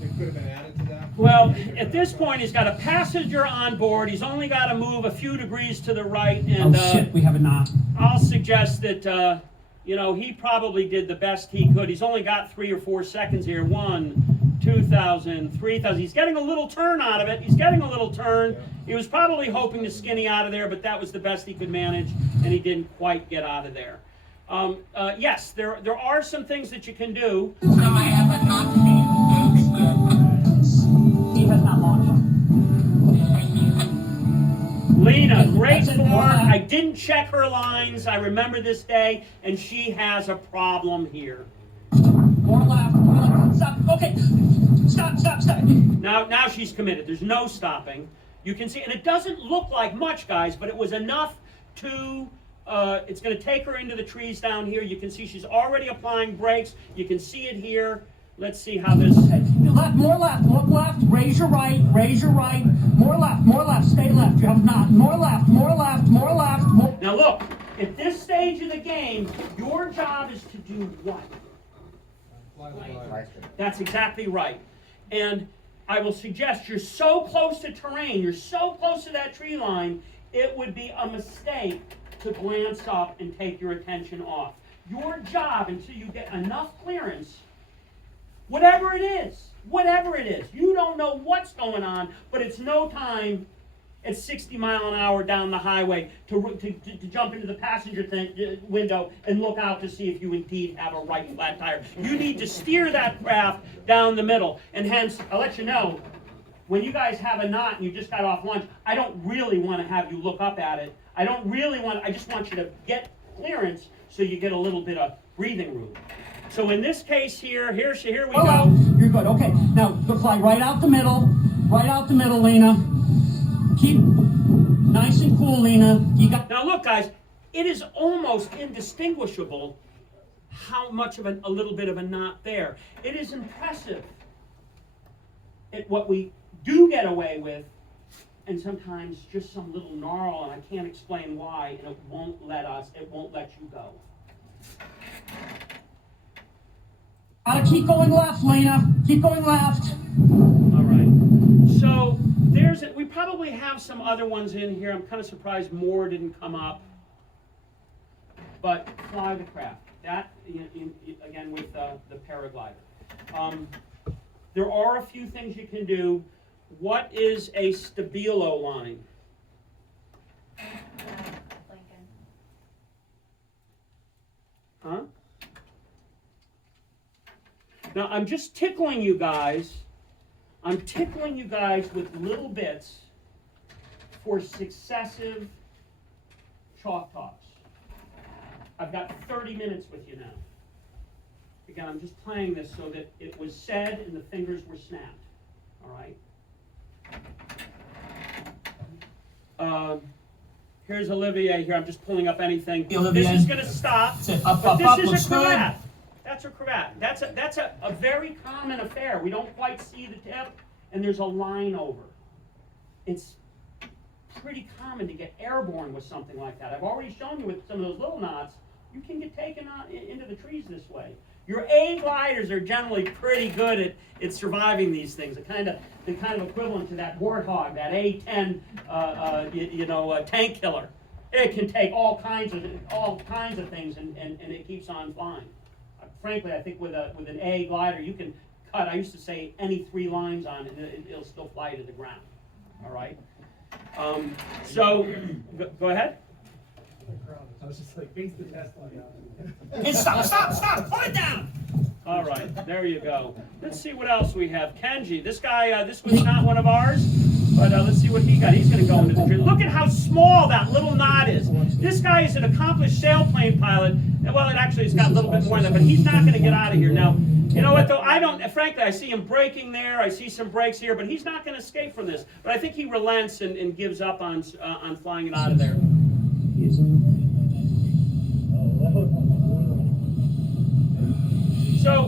that could have been added to that? Well, at this point, he's got a passenger on board. He's only got to move a few degrees to the right, and Oh shit, we have a knot. I'll suggest that he probably did the best he could. He's only got 3 or 4 seconds here. 1, 2,000, 3,000. He's getting a little turn out of it. He's getting a little turn. He was probably hoping to skinny out of there, but that was the best he could manage, and he didn't quite get out of there. Yes, there are some things that you can do. So I have a knot. He has not launched. Lena, great form. I didn't check her lines. I remember this day, and she has a problem here. More left, more left. Stop. Okay. Stop. Now she's committed. There's no stopping. You can see, and it doesn't look like much, guys, but it was enough to, it's going to take her into the trees down here. You can see she's already applying brakes. You can see it here. Let's see how this... Left, more left, look left, raise your right, more left, stay left, you have not, more left. Now look, at this stage of the game, your job is to do what? Fly the glider. That's exactly right. And I will suggest you're so close to terrain, you're so close to that tree line, it would be a mistake to glance up and take your attention off. Your job, until you get enough clearance, whatever it is, you don't know what's going on, but it's no time at 60 miles an hour down the highway to jump into the passenger window and look out to see if you indeed have a right flat tire. You need to steer that craft down the middle, and hence, I'll let you know, when you guys have a knot and you just got off lunch, I don't really want to have you look up at it. I just want you to get clearance so you get a little bit of breathing room. So in this case here we go. You're good, okay. Now, fly right out the middle, Lena. Keep nice and cool, Lena. Now look, guys, it is almost indistinguishable how much of a little bit of a knot there. It is impressive at what we do get away with, and sometimes just some little gnarl, and I can't explain why, and it won't let you go. Keep going left, Lena. Keep going left. All right. So we probably have some other ones in here. I'm kind of surprised more didn't come up. But fly the craft. That, again, with the paraglider. There are a few things you can do. What is a stabilo line? Lincoln. Huh? Now, I'm just tickling you guys. I'm tickling you guys with little bits for successive chalk talks. I've got 30 minutes with you now. Again, I'm just playing this so that it was said and the fingers were snapped. All right? Here's Olivier here. I'm just pulling up anything. Olivier. This is going to stop. But this is a cravat. That's a cravat. That's a very common affair. We don't quite see the tip, and there's a line over. It's pretty common to get airborne with something like that. I've already shown you with some of those little knots, you can get taken out into the trees this way. Your A gliders are generally pretty good at surviving these things. The kind of equivalent to that warthog, that A10, tank killer. It can take all kinds of things, and it keeps on flying. Frankly, I think with an A glider, you can cut, I used to say any 3 lines on it, it'll still fly to the ground. All right? So, go ahead. I was just like, face the test on that. Hey, stop, put it down! All right, there you go. Let's see what else we have. Kenji, this guy, this was not one of ours, but let's see what he got. He's gonna go into the tree. Look at how small that little knot is. This guy is an accomplished sailplane pilot. Well, it's got a little bit more than that, but he's not gonna get out of here. Now, you know what though, frankly, I see him braking there, I see some brakes here, but he's not gonna escape from this. But I think he relents and gives up on flying it out of there.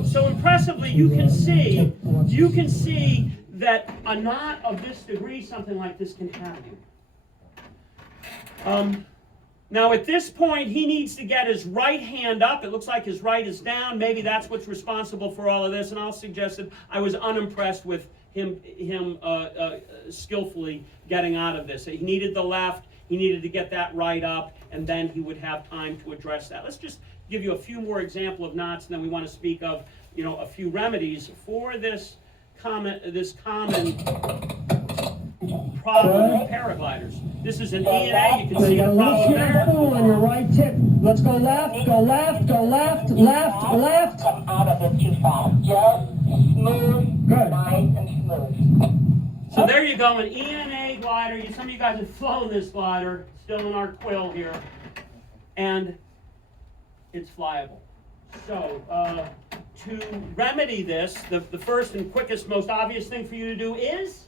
So impressively, you can see that a knot of this degree, something like this, can have you. Now at this point, he needs to get his right hand up. It looks like his right is down. Maybe that's what's responsible for all of this. And I'll suggest that I was unimpressed with him skillfully getting out of this. He needed the left. He needed to get that right up, and then he would have time to address that. Let's just give you a few more examples of knots, and then we want to speak of, a few remedies for this common problem with paragliders. This is an E and A. You can see the problem there. On your right tip. Let's go left, go left, go left, left. Come out of it too fast. Just smooth, Good. nice and smooth. So there you go, an E and A glider. Some of you guys have flown this glider, still in our quill here, and it's flyable. So to remedy this, the first and quickest, most obvious thing for you to do is,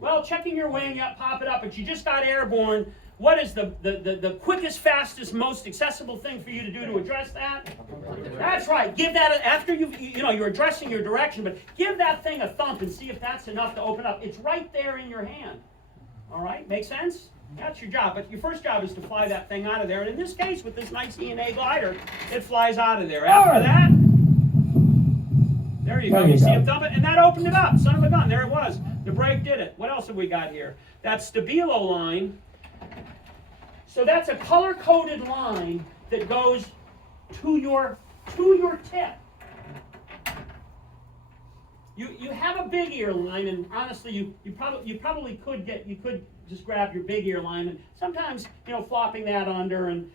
Well, checking your wing, pop it up, but you just got airborne. What is the quickest, fastest, most accessible thing for you to do to address that? That's right. Give that, after you're addressing your direction, but give that thing a thump and see if that's enough to open up. It's right there in your hand. All right, make sense? That's your job, but your first job is to fly that thing out of there. And in this case, with this nice E and A glider, it flies out of there. After that, there you go. You see him dump it, and that opened it up. Son of a gun, there it was. The brake did it. What else have we got here? That stabilo line. So that's a color-coded line that goes to your tip. You have a big ear line, and honestly, you probably could just grab your big ear line, and sometimes flopping that under and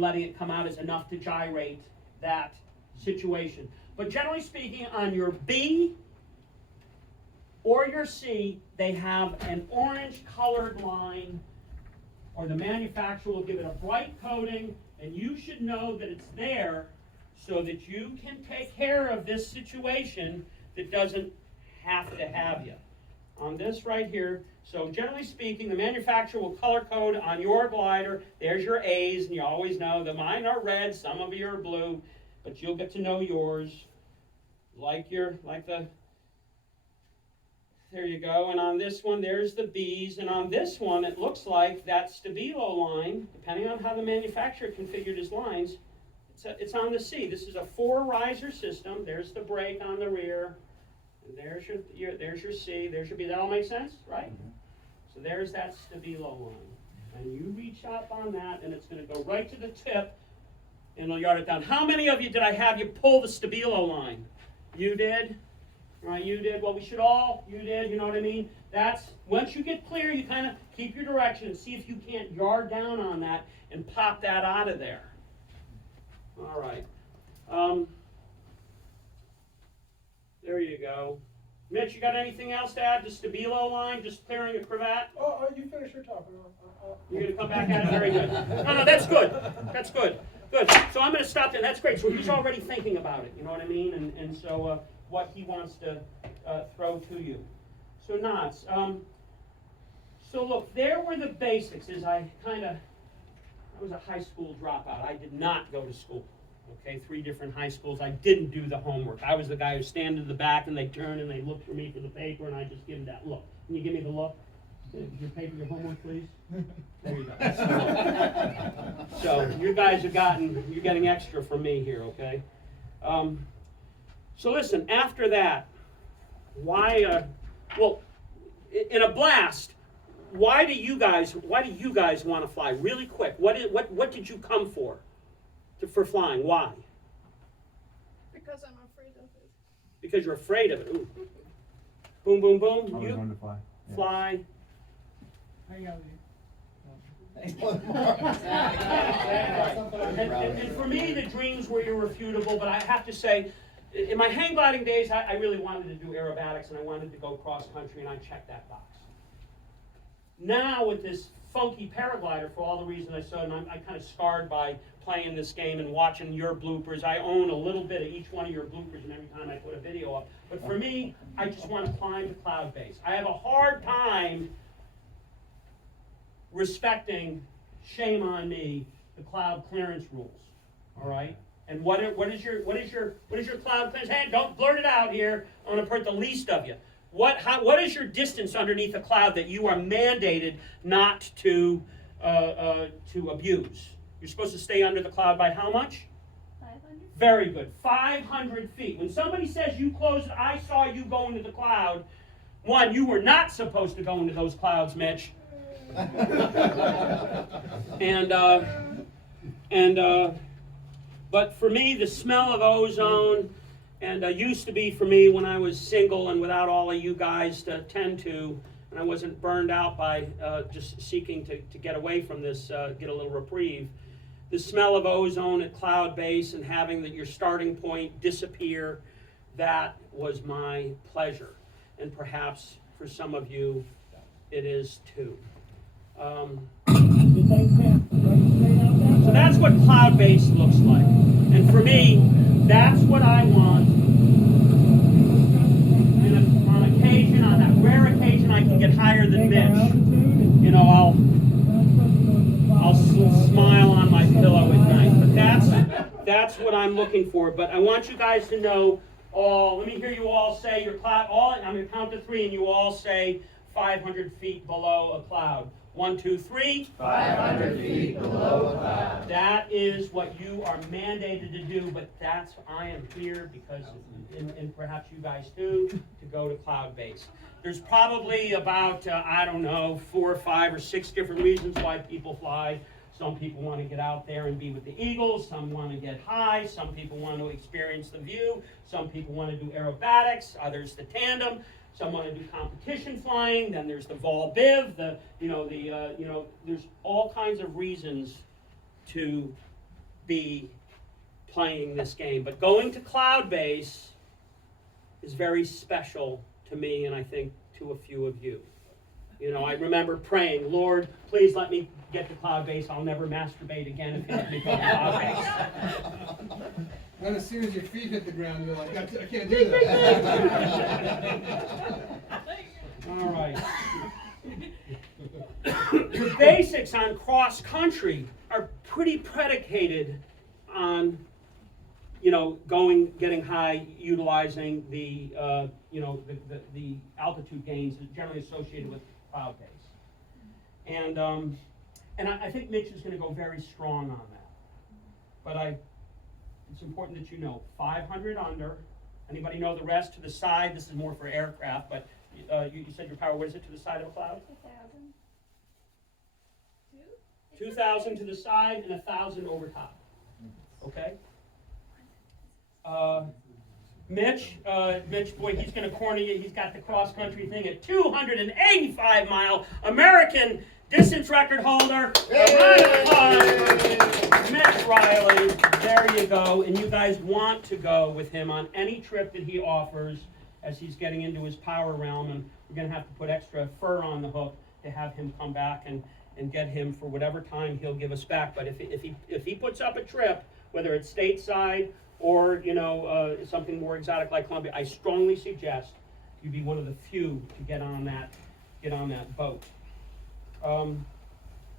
letting it come out is enough to gyrate that situation. But generally speaking, on your B or your C, they have an orange-colored line, or the manufacturer will give it a bright coating, and you should know that it's there so that you can take care of this situation that doesn't have to have you. On this right here, so generally speaking, the manufacturer will color code on your glider. There's your A's, and you always know that mine are red, some of you are blue, but you'll get to know yours. There you go, and on this one, there's the B's, and on this one, it looks like that stabilo line, depending on how the manufacturer configured his lines, it's on the C. This is a 4-riser system. There's the brake on the rear, and there's your C, there's your B. That all makes sense, right? Mm-hmm. So there's that stabilo line, and you reach up on that, and it's going to go right to the tip, and it'll yard it down. How many of you did I have you pull the stabilo line? You did? Right, you did. Well, you did, you know what I mean? That's, once you get clear, you kind of keep your direction and see if you can't yard down on that and pop that out of there. All right. There you go. Mitch, you got anything else to add? Just stabilo line, just clearing a cravat? Oh, you finish your talk. You're going to come back at it? Very good. No, that's good. That's good. Good. So I'm going to stop there. That's great. So he's already thinking about it, you know what I mean? And so what he wants to throw to you. So knots. So look, there were the basics. I was a high school dropout. I did not go to school. Okay, 3 different high schools. I didn't do the homework. I was the guy who stand in the back and they turn and they look for me for the paper and I just give them that look. Can you give me the look? Your paper, your homework, please. There you go. So you guys you're getting extra from me here, okay? So listen, after that, why? Well, in a blast, why do you guys want to fly? Really quick, what did you come for flying? Why? Because I'm afraid of it. Because you're afraid of it. Ooh. Boom, boom, boom. Always You wanted to fly. Yeah. fly. And for me, the dreams were irrefutable, but I have to say, in my hang gliding days, I really wanted to do aerobatics, and I wanted to go cross country, and I checked that box. Now, with this funky paraglider, for all the reasons I said, and I'm kind of scarred by playing this game and watching your bloopers. I own a little bit of each one of your bloopers, and every time I put a video up. But for me, I just want to climb the cloud base. I have a hard time respecting, shame on me, the cloud clearance rules. All right. And what is your cloud clearance? Hey, don't blurt it out here. I want to hurt the least of you. What is your distance underneath a cloud that you are mandated not to abuse? You're supposed to stay under the cloud by how much? 500. Very good. 500 feet. When somebody says you closed, I saw you go into the cloud. One, you were not supposed to go into those clouds, Mitch. But for me, the smell of ozone, and used to be for me when I was single and without all of you guys to tend to, and I wasn't burned out by just seeking to get away from this, get a little reprieve. The smell of ozone at cloud base and having your starting point disappear, that was my pleasure. And perhaps for some of you, it is too. So that's what cloud base looks like. And for me, that's what I want. And on occasion, on that rare occasion I can get higher than Mitch, you know, I'll smile on my pillow at night. But that's what I'm looking for. But I want you guys to know let me hear you all say your cloud, I'm going to count to 3 and you all say 500 feet below a cloud. 1, 2, 3. 500 feet below a cloud. That is what you are mandated to do, but I am here because, and perhaps you guys too, to go to cloud base. There's probably about, 4 or 5 or 6 different reasons why people fly. Some people want to get out there and be with the eagles. Some want to get high. Some people want to experience the view. Some people want to do aerobatics. Others the tandem. Some want to do competition flying. Then there's the vol biv. There's all kinds of reasons to be playing this game. But going to cloud base is very special to me, and I think to a few of you. You know, I remember praying, Lord, please let me get to cloud base. I'll never masturbate again if you let me go to cloud base. Then as soon as your feet hit the ground, you're like, I can't do that. All right. The basics on cross country are pretty predicated on, getting high, utilizing the altitude gains generally associated with cloud base. And I think Mitch is going to go very strong on that. But it's important that you know 500 under. Anybody know the rest? To the side. This is more for aircraft, but you said your power. What is it to the side of a cloud? 2,000 to the side and 1,000 over top. Okay. Mitch, boy, he's going to corner you. He's got the cross country thing at 285-mile American distance record holder. Mitch Riley. There you go. And you guys want to go with him on any trip that he offers as he's getting into his power realm. And we're going to have to put extra fur on the hook to have him come back and get him for whatever time he'll give us back. But if he puts up a trip, whether it's stateside or something more exotic like Colombia, I strongly suggest you be one of the few to get on that boat.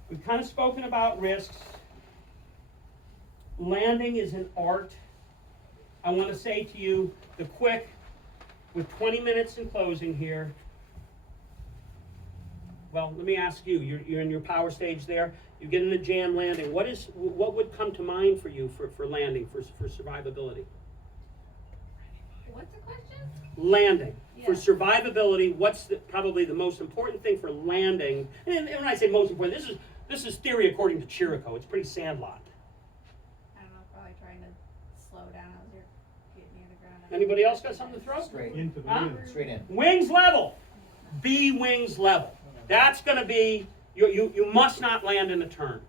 We've kind of spoken about risks. Landing is an art. I want to say to you, with 20 minutes in closing here. Well, let me ask you. You're in your power stage there. You get in a jam landing. What would come to mind for you for landing, for survivability? What's the question? Landing. For Yeah. survivability, what's probably the most important thing for landing? And when I say most important, this is theory according to Chirico. It's pretty sandlocked. I don't know, probably trying to slow down as you're getting near the ground. Anybody else got something to throw? Straight. Into the Huh? wind. Straight in. Wings level. Be wings level. That's going to be, you must not land in a turn.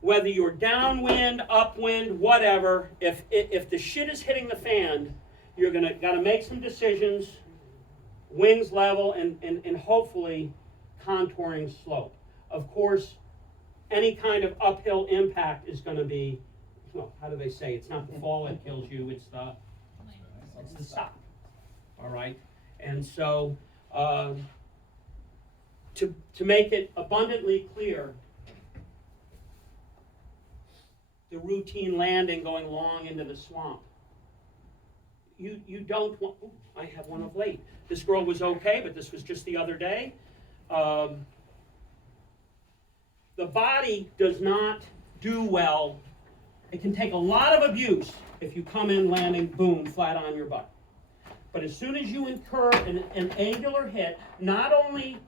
Whether you're downwind, upwind, whatever, if the shit is hitting the fan, you're gotta make some decisions, wings level, and hopefully contouring slope. Of course, any kind of uphill impact is gonna be, well, how do they say? It's not the fall that kills you, it's the stop. All right? And so, to make it abundantly clear, the routine landing going long into the swamp. You don't want, ooh, I have one of late. This girl was okay, but this was just the other day. The body does not do well. It can take a lot of abuse if you come in landing, boom, flat on your butt. But as soon as you incur an angular hit, not only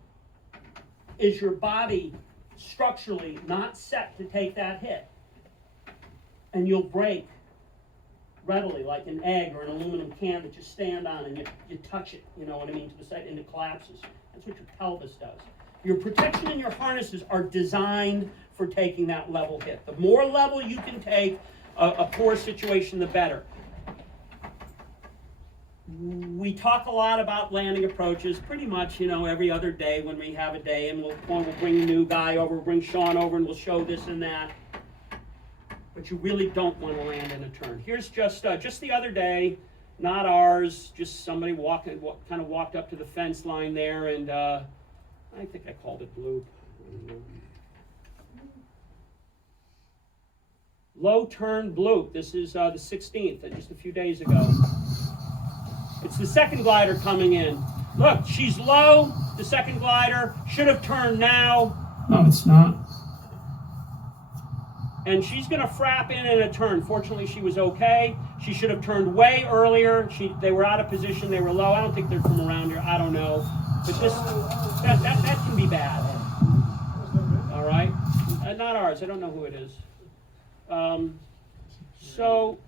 is your body structurally not set to take that hit, and you'll break readily, like an egg or an aluminum can that you stand on and you touch it, you know what I mean, to the side, and it collapses. That's what your pelvis does. Your protection and your harnesses are designed for taking that level hit. The more level you can take a poor situation, the better. We talk a lot about landing approaches pretty much, you know, every other day when we have a day, and we'll bring a new guy over, we'll bring Sean over, and we'll show this and that. But you really don't want to land in a turn. Here's just the other day, not ours, just somebody kind of walked up to the fence line there, and I think I called it bloop. Low turn bloop. This is the 16th, just a few days ago. It's the second glider coming in. Look, she's low, the second glider, should have turned now. No, it's not. And she's going to frap in a turn. Fortunately, she was okay. She should have turned way earlier. They were out of position. They were low. I don't think they're from around here. I don't know. But that can be bad. All right? Not ours. I don't know who it is. So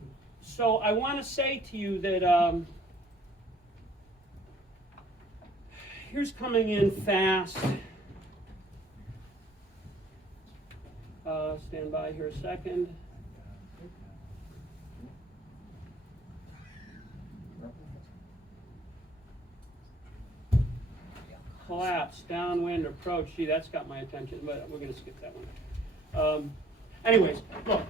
I want to say to you that here's coming in fast. Stand by here a second. Collapse, downwind, approach. Gee, that's got my attention, but we're going to skip that one. Anyways, look,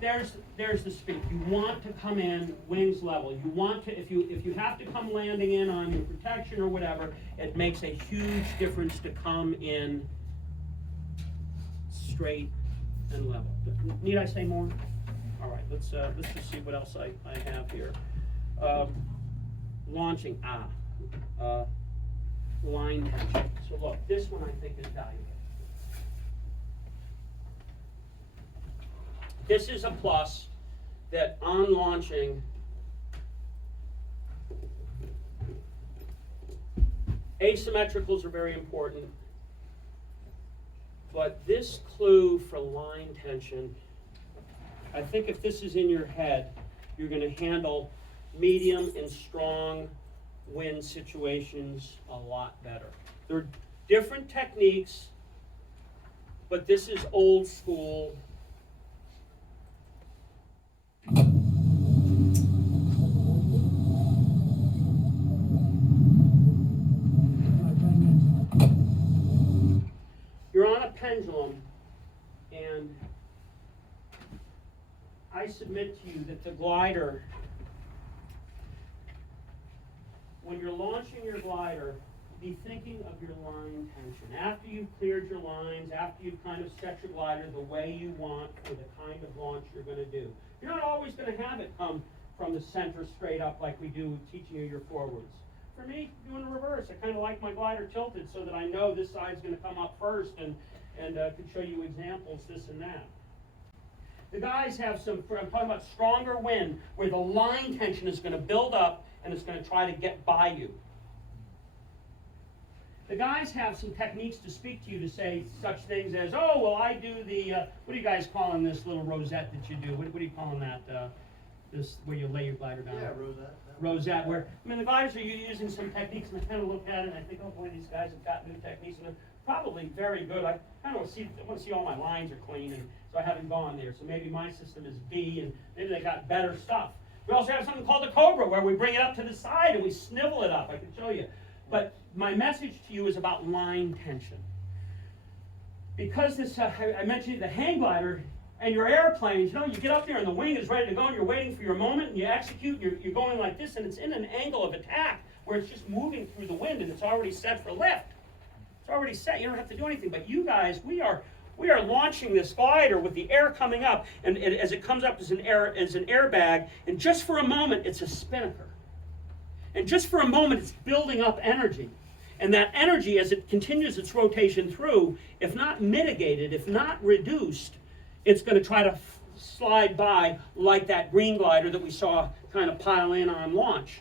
there's the speed. You want to come in wings level. You want to, if you have to come landing in on your protection or whatever, it makes a huge difference to come in straight and level. Need I say more? All right, let's just see what else I have here. Launching, line tension. So look, this one I think is valuable. This is a plus that on launching, asymmetricals are very important. But this clue for line tension, I think if this is in your head, you're going to handle medium and strong wind situations a lot better. There are different techniques, but this is old school. You're on a pendulum, and I submit to you that the glider, when you're launching your glider, be thinking of your line tension. After you've cleared your lines, after you've kind of set your glider the way you want for the kind of launch you're going to do. You're not always going to have it come from the center straight up like we do teaching you your forwards. For me, doing the reverse, I kind of like my glider tilted so that I know this side's going to come up first and could show you examples, this and that. The guys have some, I'm talking about stronger wind, where the line tension is going to build up and it's going to try to get by you. The guys have some techniques to speak to you to say such things as, oh, well, I do the, what are you guys calling this little rosette that you do? What are you calling that? This, where you lay your glider down? Yeah, rosette. Rosette, where, I mean, the gliders are using some techniques, and I kind of look at it and I think, oh boy, these guys have got new techniques, and they're probably very good. I kind of want to see all my lines are clean, and so I haven't gone there. So maybe my system is B, and maybe they got better stuff. We also have something called the Cobra, where we bring it up to the side and we snivel it up. I can show you. But my message to you is about line tension. Because this, I mentioned the hang glider and your airplanes, you get up there and the wing is ready to go and you're waiting for your moment and you execute, and you're going like this, and it's in an angle of attack where it's just moving through the wind and it's already set for lift. It's already set, you don't have to do anything. But you guys, we are launching this glider with the air coming up, and as it comes up as an airbag, and just for a moment it's a spinnaker. And just for a moment it's building up energy. And that energy, as it continues its rotation through, if not mitigated, if not reduced, it's going to try to slide by like that green glider that we saw kind of pile in on launch.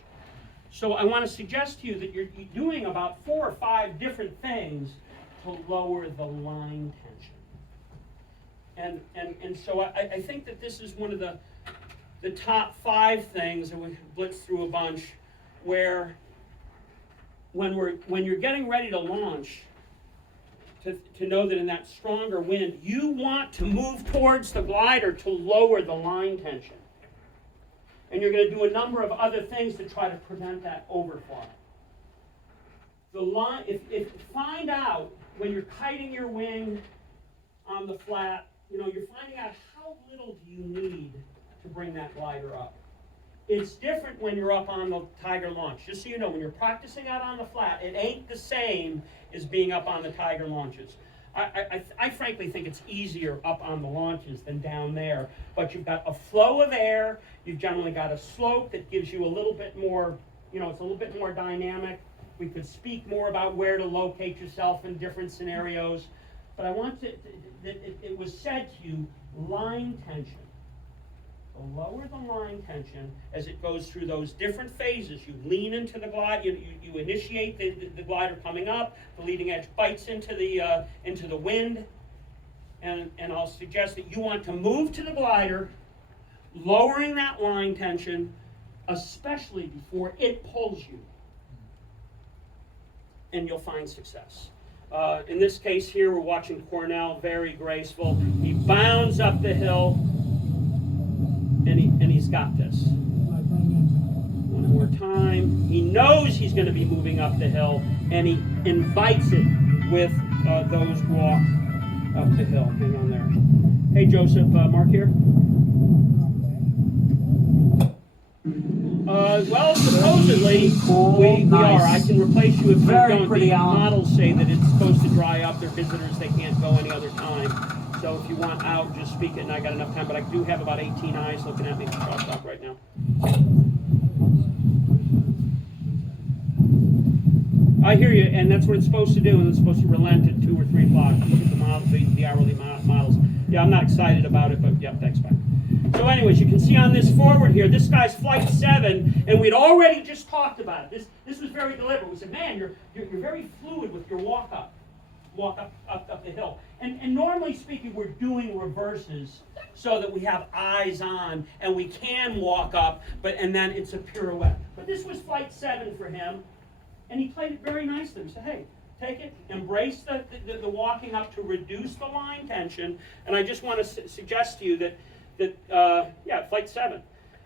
So I want to suggest to you that you're doing about 4 or 5 different things to lower the line tension. And so I think that this is one of the top 5 things, and we blitz through a bunch, where when you're getting ready to launch, to know that in that stronger wind, you want to move towards the glider to lower the line tension. And you're going to do a number of other things to try to prevent that overflow. The line, if find out when you're kiting your wing on the flat, you're finding out how little do you need to bring that glider up. It's different when you're up on the Tiger launch. Just so you know, when you're practicing out on the flat, it ain't the same as being up on the Tiger launches. I frankly think it's easier up on the launches than down there, but you've got a flow of air, you've generally got a slope that gives you a little bit more, it's a little bit more dynamic. We could speak more about where to locate yourself in different scenarios, but I want to, it was said to you, line tension. Lower the line tension as it goes through those different phases. You lean into the glider, you initiate the glider coming up, the leading edge bites into the wind, and I'll suggest that you want to move to the glider, lowering that line tension, especially before it pulls you, and you'll find success. In this case here, we're watching Cornell, very graceful. He bounds up the hill, and he's got this. One more time. He knows he's going to be moving up the hill, and he invites it with those walk up the hill. Hang on there. Hey, Joseph, Mark here. Well, supposedly we are. I can replace you if you don't. The models say that it's supposed to dry up. They're visitors. They can't go any other time. So if you want out, just speak it, and I got enough time. But I do have about 18 eyes looking at me from crosstalk right now. I hear you, and that's what it's supposed to do, and it's supposed to relent at 2 or 3 o'clock. Look at the models, the hourly models. Yeah, I'm not excited about it, but yeah, thanks, bye. So anyways, you can see on this forward here, this guy's flight 7, and we'd already just talked about it. This was very deliberate. We said, man, you're very fluid with your walk up the hill. And normally speaking, we're doing reverses so that we have eyes on and we can walk up, and then it's a pirouette. But this was flight 7 for him, and he played it very nicely. We said, hey, take it, embrace the walking up to reduce the line tension. And I just want to suggest to you that flight 7.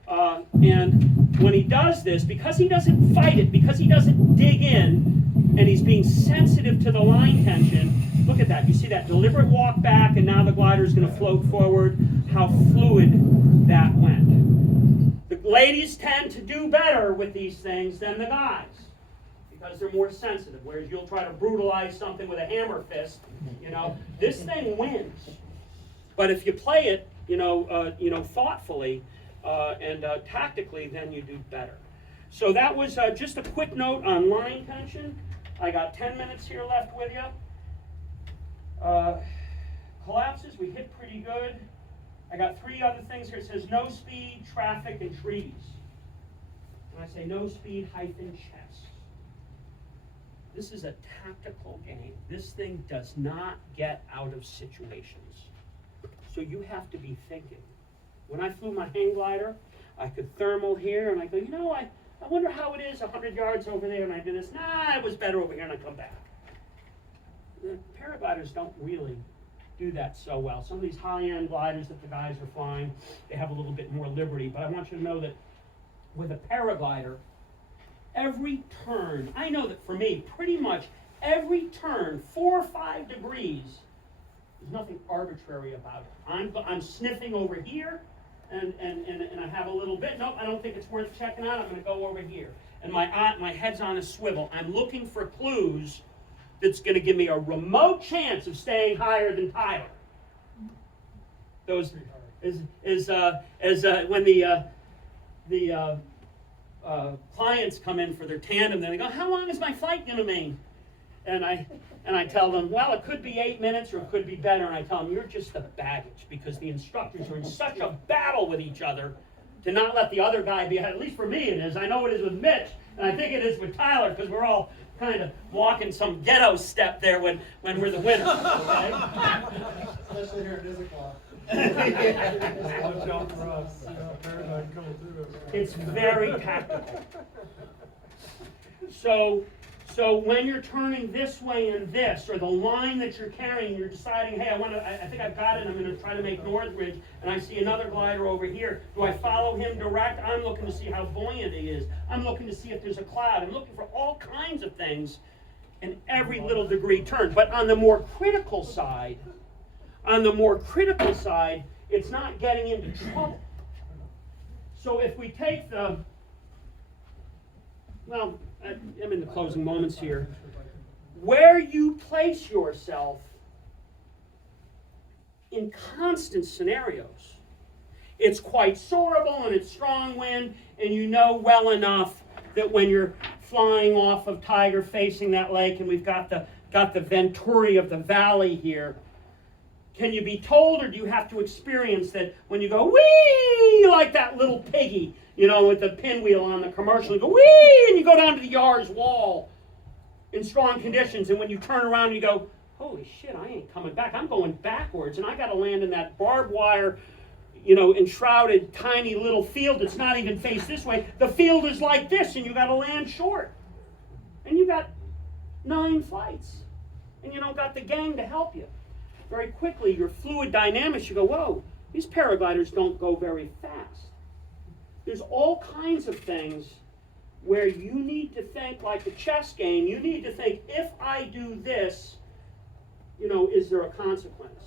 And when he does this, because he doesn't fight it, because he doesn't dig in, and he's being sensitive to the line tension, look at that. You see that deliberate walk back, and now the glider is going to float forward. How fluid that went. The ladies tend to do better with these things than the guys, because they're more sensitive, whereas you'll try to brutalize something with a hammer fist. This thing wins. But if you play it, thoughtfully and tactically, then you do better. So that was just a quick note on line tension. I got 10 minutes here left with you. Collapses, we hit pretty good. I got 3 other things here. It says no speed, traffic, and trees. And I say no speed hyphen chess. This is a tactical game. This thing does not get out of situations. So you have to be thinking. When I flew my hang glider, I could thermal here, and I go, I wonder how it is 100 yards over there, and I do this. Nah, it was better over here, and I come back. The paragliders don't really do that so well. Some of these high-end gliders that the guys are flying, they have a little bit more liberty. But I want you to know that with a paraglider, every turn, I know that for me, pretty much every turn, 4 or 5 degrees, there's nothing arbitrary about it. I'm sniffing over here, and I have a little bit. Nope, I don't think it's worth checking out. I'm going to go over here. And my head's on a swivel. I'm looking for clues that's going to give me a remote chance of staying higher than Tyler. Those when the clients come in for their tandem, then they go, "How long is my flight going to be?" And I tell them, well, it could be 8 minutes or it could be better. And I tell them, you're just the baggage, because the instructors are in such a battle with each other to not let the other guy be ahead. At least for me it is. I know it is with Mitch, and I think it is with Tyler, because we're all kind of walking some ghetto step there when we're the winners. Okay? Especially here at Issaquah. Watch out for us. Paradigm coming through. It's very tactical. So when you're turning this way and this, or the line that you're carrying, you're deciding, hey, I think I've got it, I'm going to try to make Northridge, and I see another glider over here. Do I follow him direct? I'm looking to see how buoyant he is. I'm looking to see if there's a cloud. I'm looking for all kinds of things in every little degree turn. But on the more critical side, it's not getting into trouble. So if we take I'm in the closing moments here. Where you place yourself in constant scenarios. It's quite soarable and it's strong wind, and you know well enough that when you're flying off of Tiger facing that lake, and we've got the Venturi of the valley here, can you be told, or do you have to experience that when you go whee, like that little piggy, with the pinwheel on the commercial, you go whee, and you go down to the yard's wall in strong conditions, and when you turn around and you go, holy shit, I ain't coming back, I'm going backwards, and I got to land in that barbed wire, enshrouded tiny little field that's not even faced this way. The field is like this, and you got to land short, and you got 9 flights, and you don't got the gang to help you. Very quickly, your fluid dynamics, you go, whoa, these paragliders don't go very fast. There's all kinds of things where you need to think, like the chess game, you need to think, if I do this, is there a consequence?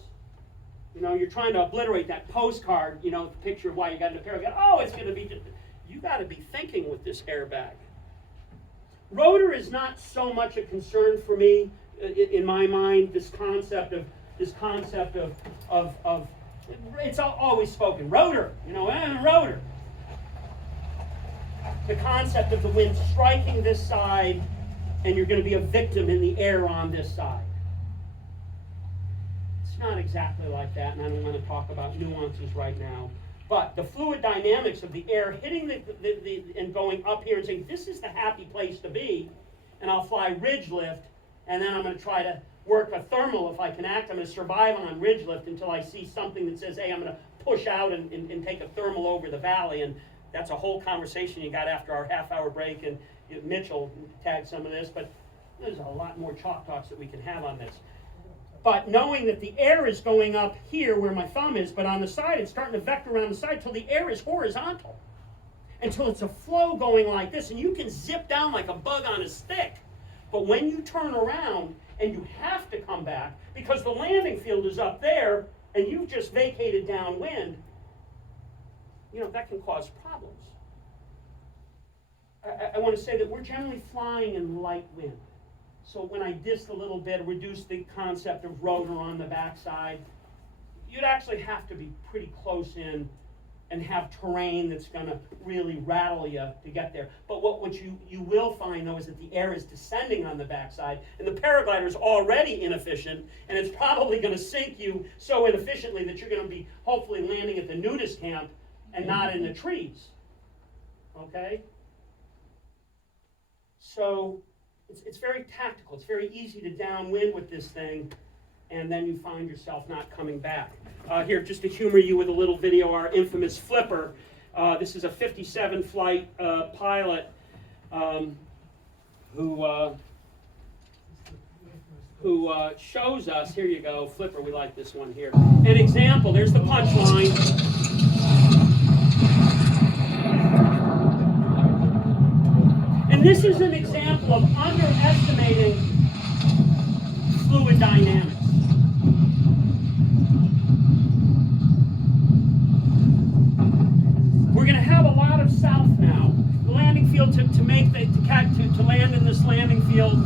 You're trying to obliterate that postcard, picture of why you got in a paraglide. Oh, it's going to be, you got to be thinking with this airbag. Rotor is not so much a concern for me, in my mind, this concept of, it's always spoken, rotor, rotor. The concept of the wind striking this side, and you're going to be a victim in the air on this side. It's not exactly like that, and I don't want to talk about nuances right now. But the fluid dynamics of the air hitting the and going up here and saying, this is the happy place to be, and I'll fly ridge lift, and then I'm going to try to work a thermal if I can act. I'm going to survive on ridge lift until I see something that says, hey, I'm going to push out and take a thermal over the valley. And that's a whole conversation you got after our half-hour break, and Mitchell tagged some of this, but there's a lot more chalk talks that we can have on this. But knowing that the air is going up here where my thumb is, but on the side, it's starting to vector around the side till the air is horizontal, until it's a flow going like this, and you can zip down like a bug on a stick. But when you turn around and you have to come back because the landing field is up there and you've just vacated downwind, that can cause problems. I want to say that we're generally flying in light wind. So when I dist a little bit, reduce the concept of rotor on the backside, you'd actually have to be pretty close in and have terrain that's gonna really rattle you to get there. But what you will find though is that the air is descending on the backside, and the paraglider is already inefficient, and it's probably gonna sink you so inefficiently that you're gonna be hopefully landing at the nudist camp and not in the trees. Okay? So it's very tactical. It's very easy to downwind with this thing, and then you find yourself not coming back. Here, just to humor you with a little video, our infamous flipper. This is a 57 flight pilot who shows us, here you go, flipper, we like this one here. An example, there's the punchline. And this is an example of underestimating fluid dynamics. We're going to have a lot of south now. The landing field to land in this landing field,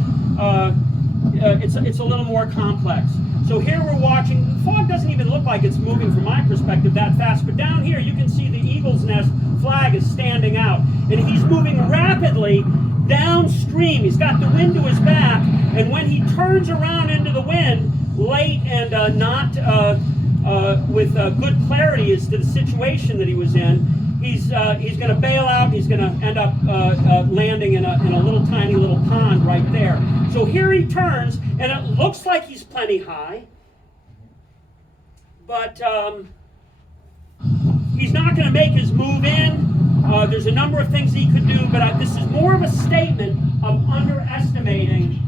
it's a little more complex. So here we're watching. The fog doesn't even look like it's moving from my perspective that fast, but down here you can see the eagle's nest flag is standing out, and he's moving rapidly downstream. He's got the wind to his back, and when he turns around into the wind late and not with good clarity as to the situation that he was in, he's going to bail out. He's going to end up landing in a little tiny little pond right there. So here he turns, and it looks like he's plenty high, but he's not going to make his move in. There's a number of things he could do, but this is more of a statement of underestimating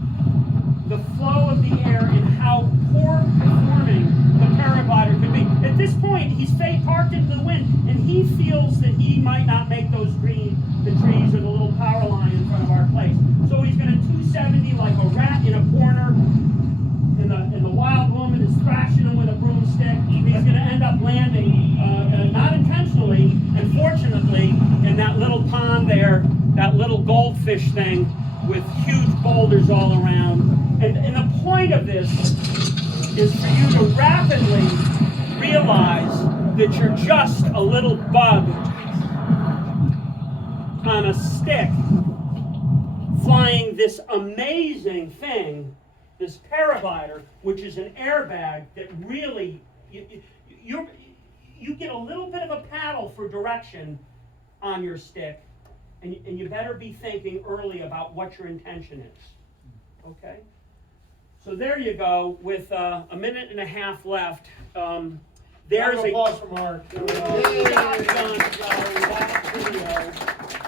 the flow of the air and how poor performing the paraglider could be. At this point, he's parked into the wind, and he feels that he might not make the trees or the little power line in front of our place. So he's going to 270 like a rat in a corner, and the wild woman is thrashing him with a broomstick. He's going to end up landing, not intentionally, unfortunately, in that little pond there, that little goldfish thing with huge boulders all around. And the point of this is for you to rapidly realize that you're just a little bug on a stick flying this amazing thing, this paraglider, which is an airbag that really, you get a little bit of a paddle for direction on your stick, and you better be thinking early about what your intention is. Okay? So there you go, with a minute and a half left. There's Applause for Mark. shotgun, that video.